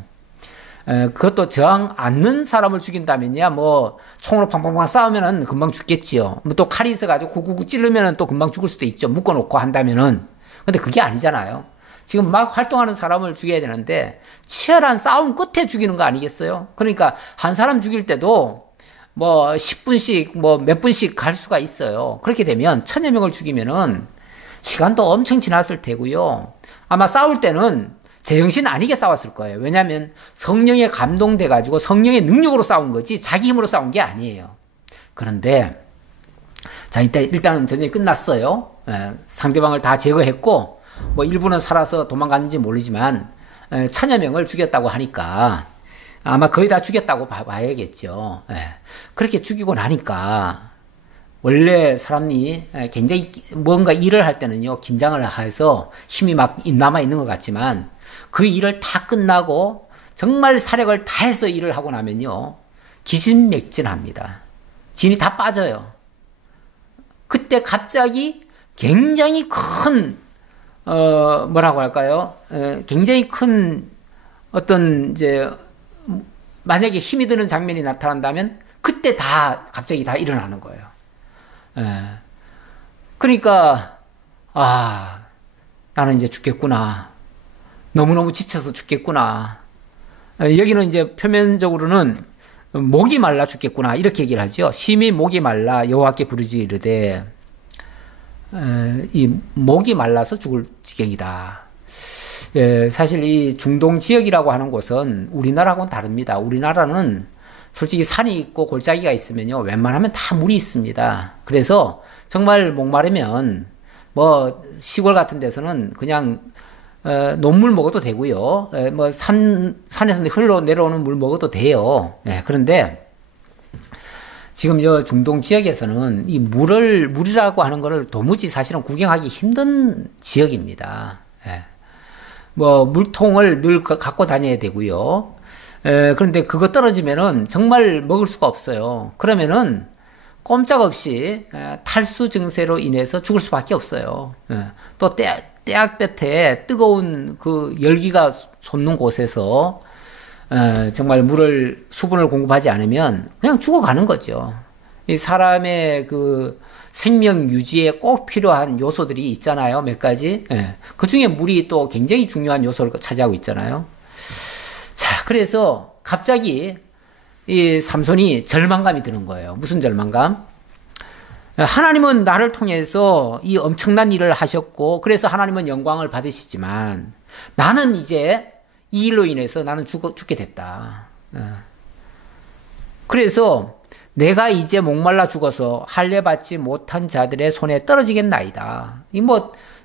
그것도 저항 않는 사람을 죽인다면야 뭐 총으로 팡팡팡 싸우면은 금방 죽겠지요. 뭐 또 칼이 있어가지고 구구구 찌르면은 또 금방 죽을 수도 있죠. 묶어놓고 한다면은. 근데 그게 아니잖아요. 지금 막 활동하는 사람을 죽여야 되는데 치열한 싸움 끝에 죽이는 거 아니겠어요? 그러니까 한 사람 죽일 때도 뭐 10분씩 뭐 몇 분씩 갈 수가 있어요. 그렇게 되면 천여 명을 죽이면은 시간도 엄청 지났을 테고요. 아마 싸울 때는 제정신 아니게 싸웠을 거예요. 왜냐하면 성령에 감동돼 가지고 성령의 능력으로 싸운 거지 자기 힘으로 싸운 게 아니에요. 그런데 자 일단 전쟁이 끝났어요. 상대방을 다 제거했고 뭐 일부는 살아서 도망갔는지 모르지만 천여 명을 죽였다고 하니까 아마 거의 다 죽였다고 봐야겠죠. 그렇게 죽이고 나니까 원래 사람이 굉장히 뭔가 일을 할 때는요 긴장을 해서 힘이 막 남아 있는 것 같지만 그 일을 다 끝나고 정말 사력을 다해서 일을 하고 나면요 기진맥진합니다. 진이 다 빠져요. 그때 갑자기 굉장히 큰 뭐라고 할까요? 굉장히 큰 어떤 이제 만약에 힘이 드는 장면이 나타난다면 그때 갑자기 다 일어나는 거예요. 그러니까 나는 이제 죽겠구나. 너무너무 지쳐서 죽겠구나. 여기는 이제 표면적으로는 목이 말라 죽겠구나 이렇게 얘기를 하죠. 심히 목이 말라 여호와께 부르짖으되 이 목이 말라서 죽을 지경이다. 사실 이 중동 지역이라고 하는 곳은 우리나라하고는 다릅니다. 우리나라는 솔직히 산이 있고 골짜기가 있으면요 웬만하면 다 물이 있습니다. 그래서 정말 목마르면 뭐 시골 같은 데서는 그냥 논물 먹어도 되고요. 뭐 산에서 흘러 내려오는 물 먹어도 돼요. 그런데 지금 저 중동 지역에서는 이 물이라고 하는 거를 도무지 사실은 구경하기 힘든 지역입니다. 뭐 물통을 늘 갖고 다녀야 되고요. 그런데 그거 떨어지면은 정말 먹을 수가 없어요. 그러면은 꼼짝없이 탈수 증세로 인해서 죽을 수밖에 없어요. 또 떼약볕에 뜨거운 그 열기가 솟는 곳에서 정말 수분을 공급하지 않으면 그냥 죽어가는 거죠. 이 사람의 그 생명 유지에 꼭 필요한 요소들이 있잖아요. 몇 가지. 그 중에 물이 또 굉장히 중요한 요소를 차지하고 있잖아요. 자, 그래서 갑자기 이 삼손이 절망감이 드는 거예요. 무슨 절망감? 하나님은 나를 통해서 이 엄청난 일을 하셨고, 그래서 하나님은 영광을 받으시지만, 나는 이제 이 일로 인해서 나는 죽게 됐다. 그래서 내가 이제 목말라 죽어서 할례받지 못한 자들의 손에 떨어지겠나이다.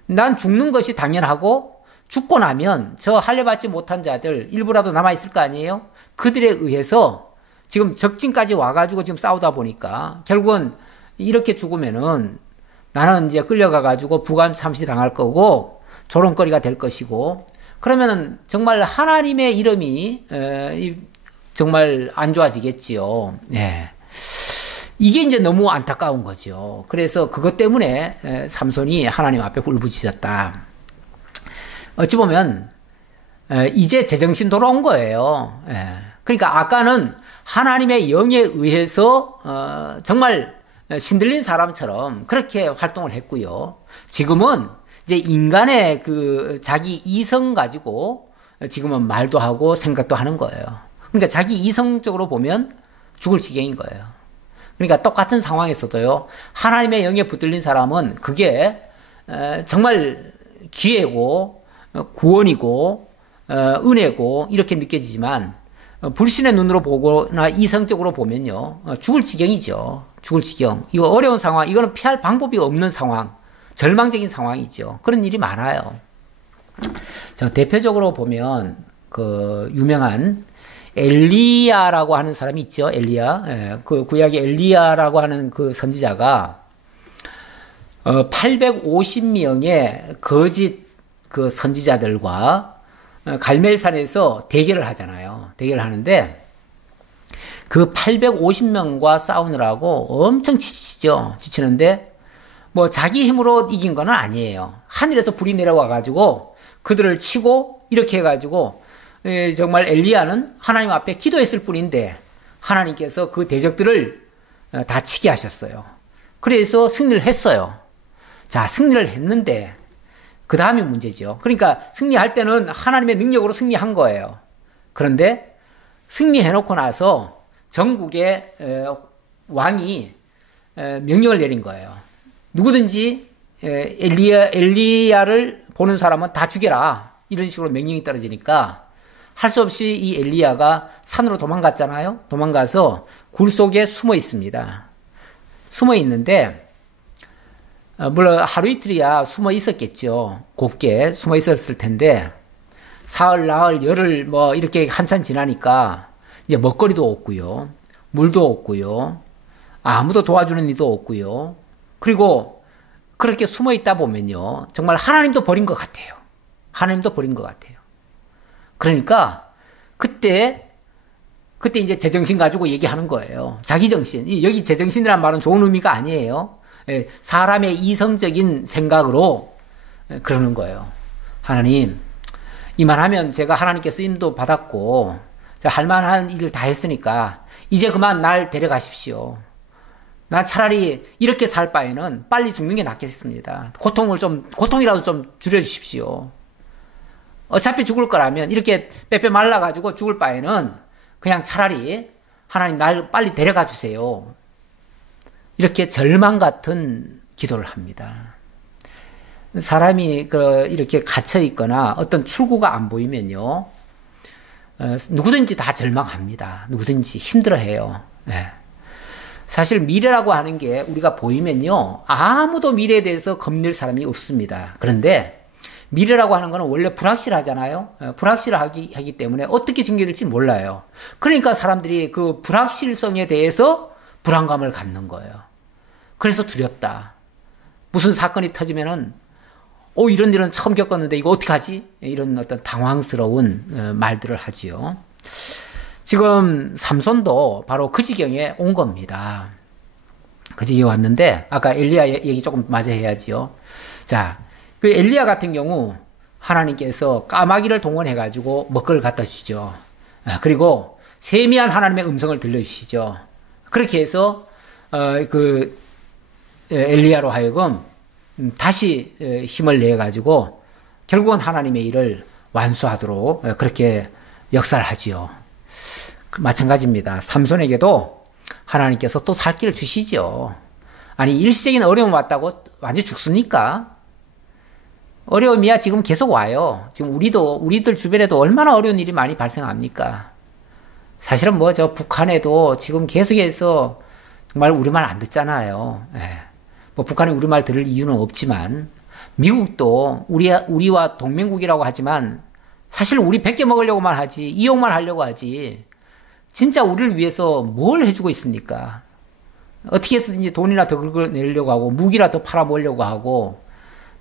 난 죽는 것이 당연하고, 죽고 나면 저 할례받지 못한 자들 일부라도 남아있을 거 아니에요? 그들에 의해서 지금 적진까지 와가지고 지금 싸우다 보니까 결국은 이렇게 죽으면은 나는 이제 끌려가가지고 부감 참시 당할 거고 조롱거리가 될 것이고 그러면은 정말 하나님의 이름이 정말 안 좋아지겠지요. 이게 이제 너무 안타까운 거죠. 그래서 그것 때문에 삼손이 하나님 앞에 울부짖었다. 어찌 보면 이제 제정신 돌아온 거예요. 그러니까 아까는 하나님의 영에 의해서 정말 신들린 사람처럼 그렇게 활동을 했고요. 지금은 이제 인간의 그 자기 이성 가지고 지금은 말도 하고 생각도 하는 거예요. 그러니까 자기 이성적으로 보면 죽을 지경인 거예요. 그러니까 똑같은 상황에서도요. 하나님의 영에 붙들린 사람은 그게 정말 기회고 구원이고 은혜고 이렇게 느껴지지만 불신의 눈으로 보거나 이성적으로 보면요, 죽을 지경이죠. 죽을 지경. 이거 어려운 상황, 이거는 피할 방법이 없는 상황, 절망적인 상황이죠. 그런 일이 많아요. 대표적으로 보면 그 유명한 엘리야라고 하는 사람이 있죠. 엘리야. 예, 그 구약의 엘리야라고 하는 그 선지자가 850명의 거짓 그 선지자들과 갈멜산에서 대결을 하잖아요. 대결을 하는데 그 850명과 싸우느라고 엄청 지치죠. 지치는데 뭐 자기 힘으로 이긴 건 아니에요. 하늘에서 불이 내려와 가지고 그들을 치고 이렇게 해 가지고 정말 엘리야는 하나님 앞에 기도했을 뿐인데 하나님께서 그 대적들을 다 치게 하셨어요. 그래서 승리를 했어요. 자, 승리를 했는데 그 다음이 문제죠. 그러니까 승리할 때는 하나님의 능력으로 승리한 거예요. 그런데 승리해놓고 나서 전국의 왕이 명령을 내린 거예요. 누구든지 엘리야를 보는 사람은 다 죽여라. 이런 식으로 명령이 떨어지니까 할 수 없이 이 엘리야가 산으로 도망갔잖아요. 도망가서 굴 속에 숨어 있습니다. 숨어 있는데 물론 하루 이틀이야 숨어 있었겠죠. 곱게 숨어 있었을 텐데 사흘, 나흘, 열흘 뭐 이렇게 한참 지나니까 이제 먹거리도 없고요. 물도 없고요. 아무도 도와주는 이도 없고요. 그리고 그렇게 숨어 있다 보면요. 정말 하나님도 버린 것 같아요. 하나님도 버린 것 같아요. 그러니까 그때 이제 제정신 가지고 얘기하는 거예요. 자기 정신. 여기 제정신이란 말은 좋은 의미가 아니에요. 사람의 이성적인 생각으로 그러는 거예요. 하나님, 이만하면 제가 하나님께 쓰임도 받았고 할 만한 일을 다 했으니까 이제 그만 날 데려가십시오. 나 차라리 이렇게 살 바에는 빨리 죽는 게 낫겠습니다. 고통이라도 좀 줄여주십시오. 어차피 죽을 거라면 이렇게 빼빼 말라가지고 죽을 바에는 그냥 차라리 하나님 날 빨리 데려가 주세요. 이렇게 절망 같은 기도를 합니다. 사람이 이렇게 갇혀 있거나 어떤 출구가 안 보이면요, 누구든지 다 절망합니다. 누구든지 힘들어해요. 네. 사실 미래라고 하는 게 우리가 보이면요, 아무도 미래에 대해서 겁낼 사람이 없습니다. 그런데 미래라고 하는 거는 원래 불확실하잖아요. 불확실하기 때문에 어떻게 전개될지 몰라요. 그러니까 사람들이 그 불확실성에 대해서 불안감을 갖는 거예요. 그래서 두렵다. 무슨 사건이 터지면은 이런 일은 처음 겪었는데 이거 어떡하지? 이런 어떤 당황스러운 말들을 하지요. 지금 삼손도 바로 그 지경에 온 겁니다. 그 지경에 왔는데 아까 엘리야 얘기 조금 마저 해야지요. 자, 그 엘리야 같은 경우 하나님께서 까마귀를 동원해가지고 먹거리를 갖다 주시죠. 그리고 세미한 하나님의 음성을 들려주시죠. 그렇게 해서 그 엘리야로 하여금 다시 힘을 내가지고 결국은 하나님의 일을 완수하도록 그렇게 역사를 하지요. 마찬가지입니다. 삼손에게도 하나님께서 또 살 길을 주시죠. 아니, 일시적인 어려움 왔다고 완전 죽습니까? 어려움이야 지금 계속 와요. 지금 우리들 주변에도 얼마나 어려운 일이 많이 발생합니까? 사실은 북한에도 지금 계속해서 정말 우리말 안 듣잖아요. 북한이 우리말 들을 이유는 없지만, 미국도 우리와 동맹국이라고 하지만, 사실 우리 베껴 먹으려고만 하지, 이용만 하려고 하지, 진짜 우리를 위해서 뭘 해주고 있습니까? 어떻게 해서든지 돈이나 더 긁어내려고 하고, 무기라 더 팔아먹으려고 하고,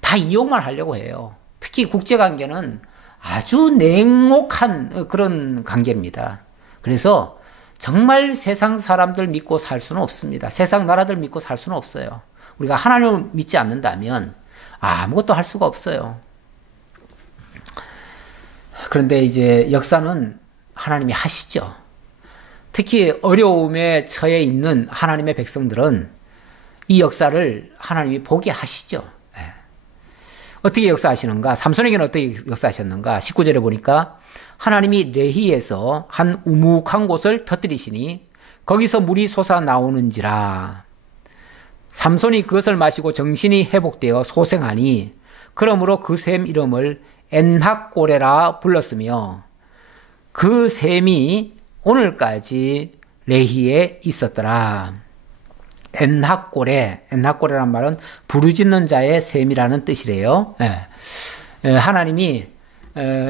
다 이용만 하려고 해요. 특히 국제관계는 아주 냉혹한 그런 관계입니다. 그래서 정말 세상 사람들 믿고 살 수는 없습니다. 세상 나라들 믿고 살 수는 없어요. 우리가 하나님을 믿지 않는다면 아무것도 할 수가 없어요. 그런데 이제 역사는 하나님이 하시죠. 특히 어려움에 처해 있는 하나님의 백성들은 이 역사를 하나님이 보게 하시죠. 어떻게 역사하시는가? 삼손에게는 어떻게 역사하셨는가? 19절에 보니까 하나님이 레히에서 한 우묵한 곳을 터뜨리시니 거기서 물이 솟아나오는지라. 삼손이 그것을 마시고 정신이 회복되어 소생하니 그러므로 그 샘 이름을 엔학고레라 불렀으며 그 샘이 오늘까지 레히에 있었더라. 엔하꼬레란 말은 부르짖는 자의 셈이라는 뜻이래요. 하나님이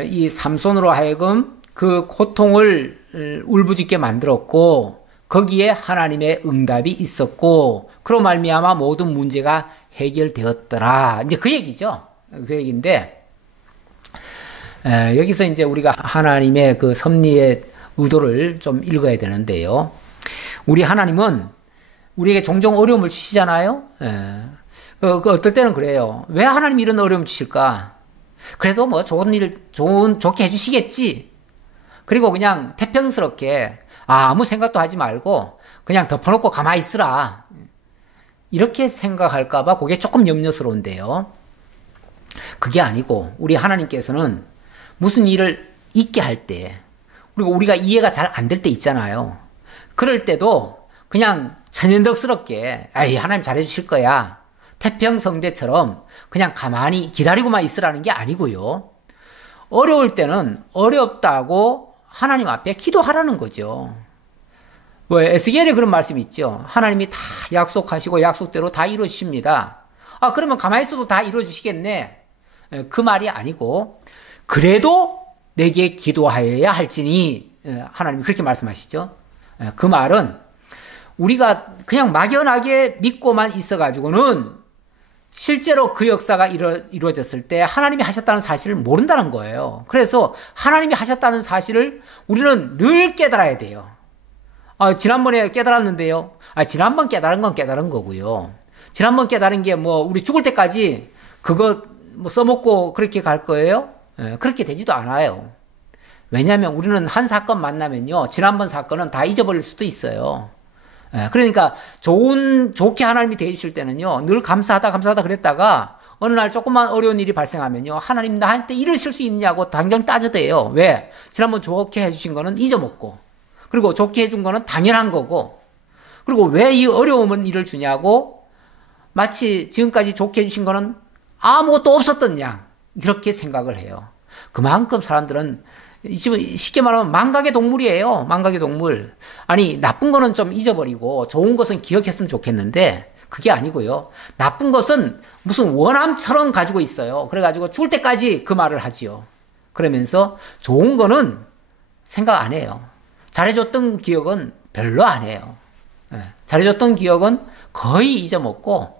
이 삼손으로 하여금 그 고통을 울부짖게 만들었고 거기에 하나님의 응답이 있었고 그로 말미암아 모든 문제가 해결되었더라. 이제 그 얘기죠. 그 얘기인데 여기서 이제 우리가 하나님의 그 섭리의 의도를 좀 읽어야 되는데요. 우리 하나님은 우리에게 종종 어려움을 주시잖아요. 어떨 때는 그래요. 왜 하나님이 이런 어려움을 주실까? 그래도 뭐 좋게 해주시겠지. 그리고 그냥 태평스럽게 아무 생각도 하지 말고 그냥 덮어놓고 가만히 있으라. 이렇게 생각할까봐 그게 조금 염려스러운데요. 그게 아니고 우리 하나님께서는 무슨 일을 있게 할 때, 그리고 우리가 이해가 잘 안 될 때 있잖아요. 그럴 때도 그냥 천연덕스럽게 하나님 잘해주실 거야. 태평성대처럼 그냥 가만히 기다리고만 있으라는 게 아니고요. 어려울 때는 어렵다고 하나님 앞에 기도하라는 거죠. 에스겔에 그런 말씀이 있죠. 하나님이 다 약속하시고 약속대로 다 이루어주십니다. 그러면 가만히 있어도 다 이루어주시겠네. 그 말이 아니고 그래도 내게 기도하여야 할지니 하나님이 그렇게 말씀하시죠. 그 말은 우리가 그냥 막연하게 믿고만 있어가지고는 실제로 그 역사가 이루어졌을 때 하나님이 하셨다는 사실을 모른다는 거예요. 그래서 하나님이 하셨다는 사실을 우리는 늘 깨달아야 돼요. 지난번에 깨달았는데요. 지난번 깨달은 건 깨달은 거고요. 지난번 깨달은 게 우리 죽을 때까지 그거 써먹고 그렇게 갈 거예요? 그렇게 되지도 않아요. 왜냐하면 우리는 한 사건 만나면요. 지난번 사건은 다 잊어버릴 수도 있어요. 그러니까 좋게 하나님이 대해주실 때는요. 늘 감사하다 그랬다가 어느 날 조그만 어려운 일이 발생하면요. 하나님 나한테 이러실 수 있냐고 당장 따져대요. 왜? 지난번 좋게 해주신 거는 잊어먹고 그리고 좋게 해준 거는 당연한 거고 그리고 왜 이 어려움은 일을 주냐고 마치 지금까지 좋게 해주신 거는 아무것도 없었던 양 이렇게 생각을 해요. 그만큼 사람들은 쉽게 말하면 망각의 동물이에요. 망각의 동물. 나쁜 거는 좀 잊어버리고 좋은 것은 기억했으면 좋겠는데 그게 아니고요. 나쁜 것은 무슨 원함처럼 가지고 있어요. 그래가지고 죽을 때까지 그 말을 하지요. 그러면서 좋은 거는 생각 안 해요. 잘해줬던 기억은 별로 안 해요. 잘해줬던 기억은 거의 잊어먹고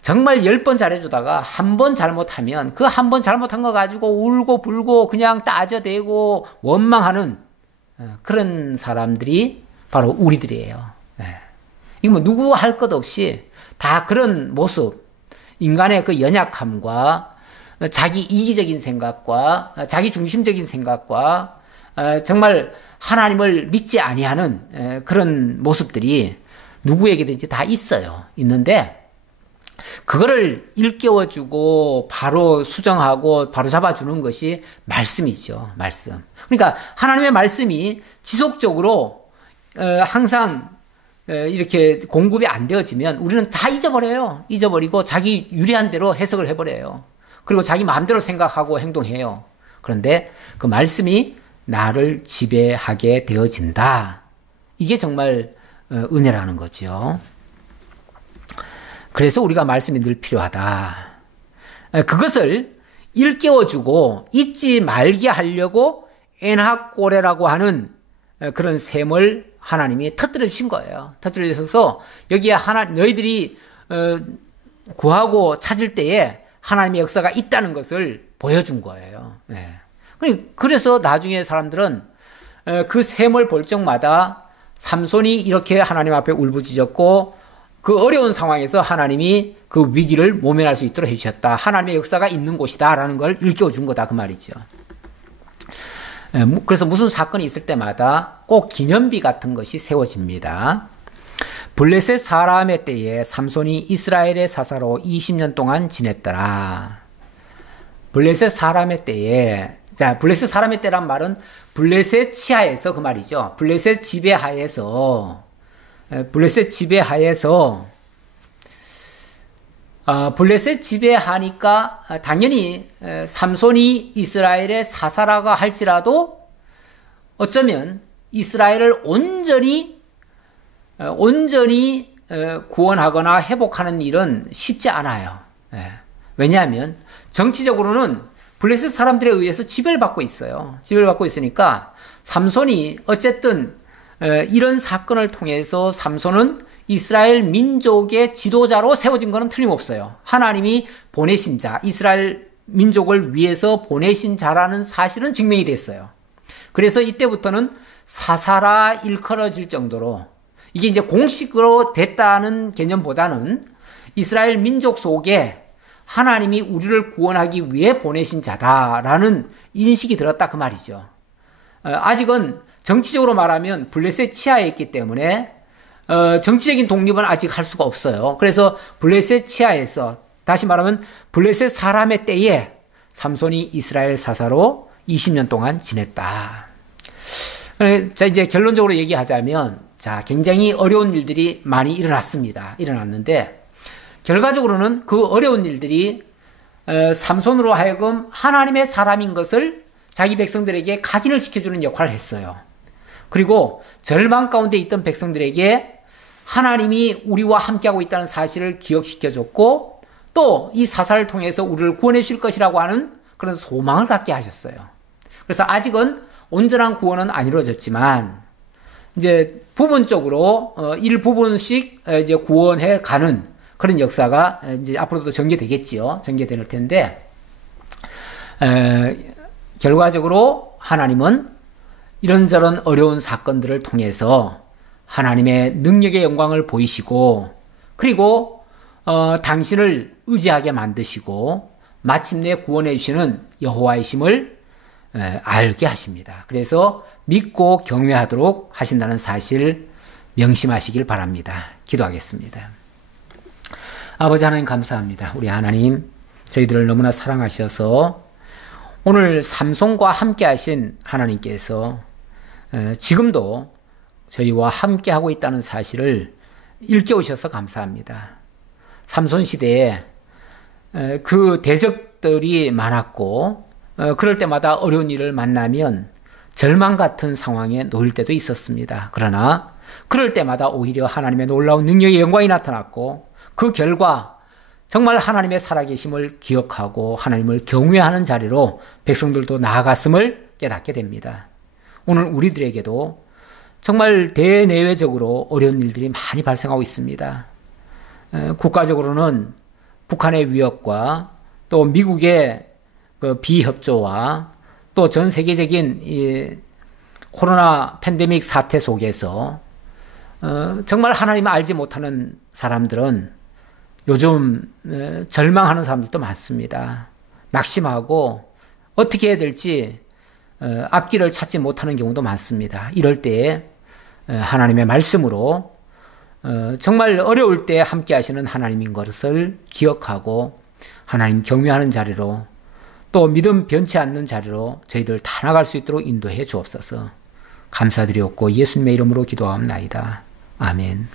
정말 10번 잘해주다가 한 번 잘못하면 그 한 번 잘못한 거 가지고 울고 불고 그냥 따져대고 원망하는 그런 사람들이 바로 우리들이에요. 이거 누구 할 것 없이 다 그런 모습, 인간의 그 연약함과 자기 이기적인 생각과 자기 중심적인 생각과 정말 하나님을 믿지 아니하는 그런 모습들이 누구에게든지 다 있는데 그거를 일깨워주고 바로 수정하고 바로 잡아주는 것이 말씀이죠. 말씀. 그러니까 하나님의 말씀이 지속적으로 항상 이렇게 공급이 안 되어지면 우리는 다 잊어버려요. 잊어버리고 자기 유리한 대로 해석을 해버려요. 그리고 자기 마음대로 생각하고 행동해요. 그런데 그 말씀이 나를 지배하게 되어진다. 이게 정말 은혜라는 거죠. 그래서 우리가 말씀이 늘 필요하다. 그것을 일깨워주고 잊지 말게 하려고 엔하꼬레라고 하는 그런 셈을 하나님이 터뜨려 주신 거예요. 터뜨려 주셔서 여기에 너희들이 구하고 찾을 때에 하나님의 역사가 있다는 것을 보여준 거예요. 그래서 나중에 사람들은 그 셈을 볼 적마다 삼손이 이렇게 하나님 앞에 울부짖었고 그 어려운 상황에서 하나님이 그 위기를 모면할 수 있도록 해주셨다. 하나님의 역사가 있는 곳이다 라는 걸 일깨워준 거다 그 말이죠. 그래서 무슨 사건이 있을 때마다 꼭 기념비 같은 것이 세워집니다. 블레셋 사람의 때에 삼손이 이스라엘의 사사로 20년 동안 지냈더라. 블레셋 사람의 때에, 블레셋 사람의 때란 말은 블레셋 치하에서 그 말이죠. 블레셋 지배하에서 블레셋 지배하니까 당연히 삼손이 이스라엘의 사사라고 할지라도 어쩌면 이스라엘을 온전히 구원하거나 회복하는 일은 쉽지 않아요. 왜냐하면 정치적으로는 블레셋 사람들에 의해서 지배를 받고 있어요. 지배를 받고 있으니까 삼손이 어쨌든 이런 사건을 통해서 삼손은 이스라엘 민족의 지도자로 세워진 것은 틀림없어요. 하나님이 보내신 자, 이스라엘 민족을 위해서 보내신 자라는 사실은 증명이 됐어요. 그래서 이때부터는 사사라 일컬어질 정도로 이게 이제 공식으로 됐다는 개념보다는 이스라엘 민족 속에 하나님이 우리를 구원하기 위해 보내신 자다라는 인식이 들었다 그 말이죠. 아직은 정치적으로 말하면 블레셋 치하에 있기 때문에 정치적인 독립은 아직 할 수가 없어요. 그래서 블레셋 치하에서 다시 말하면 블레셋 사람의 때에 삼손이 이스라엘 사사로 20년 동안 지냈다. 자, 이제 결론적으로 얘기하자면, 자, 굉장히 어려운 일들이 많이 일어났는데, 결과적으로는 그 어려운 일들이 삼손으로 하여금 하나님의 사람인 것을 자기 백성들에게 각인을 시켜주는 역할을 했어요. 그리고 절망 가운데 있던 백성들에게 하나님이 우리와 함께하고 있다는 사실을 기억시켜줬고, 또 이 사사를 통해서 우리를 구원해 주실 것이라고 하는 그런 소망을 갖게 하셨어요. 그래서 아직은 온전한 구원은 안 이루어졌지만, 이제 부분적으로 일부분씩 이제 구원해 가는 그런 역사가 이제 앞으로도 전개되겠지요. 전개될 텐데, 결과적으로 하나님은 이런저런 어려운 사건들을 통해서 하나님의 능력의 영광을 보이시고, 그리고 당신을 의지하게 만드시고 마침내 구원해 주시는 여호와이심을 알게 하십니다. 그래서 믿고 경외하도록 하신다는 사실 명심하시길 바랍니다. 기도하겠습니다. 아버지 하나님 감사합니다. 우리 하나님 저희들을 너무나 사랑하셔서 오늘 삼손과 함께 하신 하나님께서 지금도 저희와 함께 하고 있다는 사실을 일깨우셔서 감사합니다. 삼손 시대에 그 대적들이 많았고 그럴 때마다 어려운 일을 만나면 절망 같은 상황에 놓일 때도 있었습니다. 그러나 그럴 때마다 오히려 하나님의 놀라운 능력의 영광이 나타났고 그 결과 정말 하나님의 살아계심을 기억하고 하나님을 경외하는 자리로 백성들도 나아갔음을 깨닫게 됩니다. 오늘 우리들에게도 정말 대내외적으로 어려운 일들이 많이 발생하고 있습니다. 국가적으로는 북한의 위협과 또 미국의 그 비협조와 또 전 세계적인 이 코로나 팬데믹 사태 속에서 정말 하나님을 알지 못하는 사람들은 요즘 절망하는 사람들도 많습니다. 낙심하고 어떻게 해야 될지 앞길을 찾지 못하는 경우도 많습니다. 이럴 때에 하나님의 말씀으로 정말 어려울 때 함께 하시는 하나님인 것을 기억하고 하나님 경외하는 자리로 또 믿음 변치 않는 자리로 저희들 다 나갈 수 있도록 인도해 주옵소서. 감사드리옵고 예수님의 이름으로 기도하옵나이다. 아멘.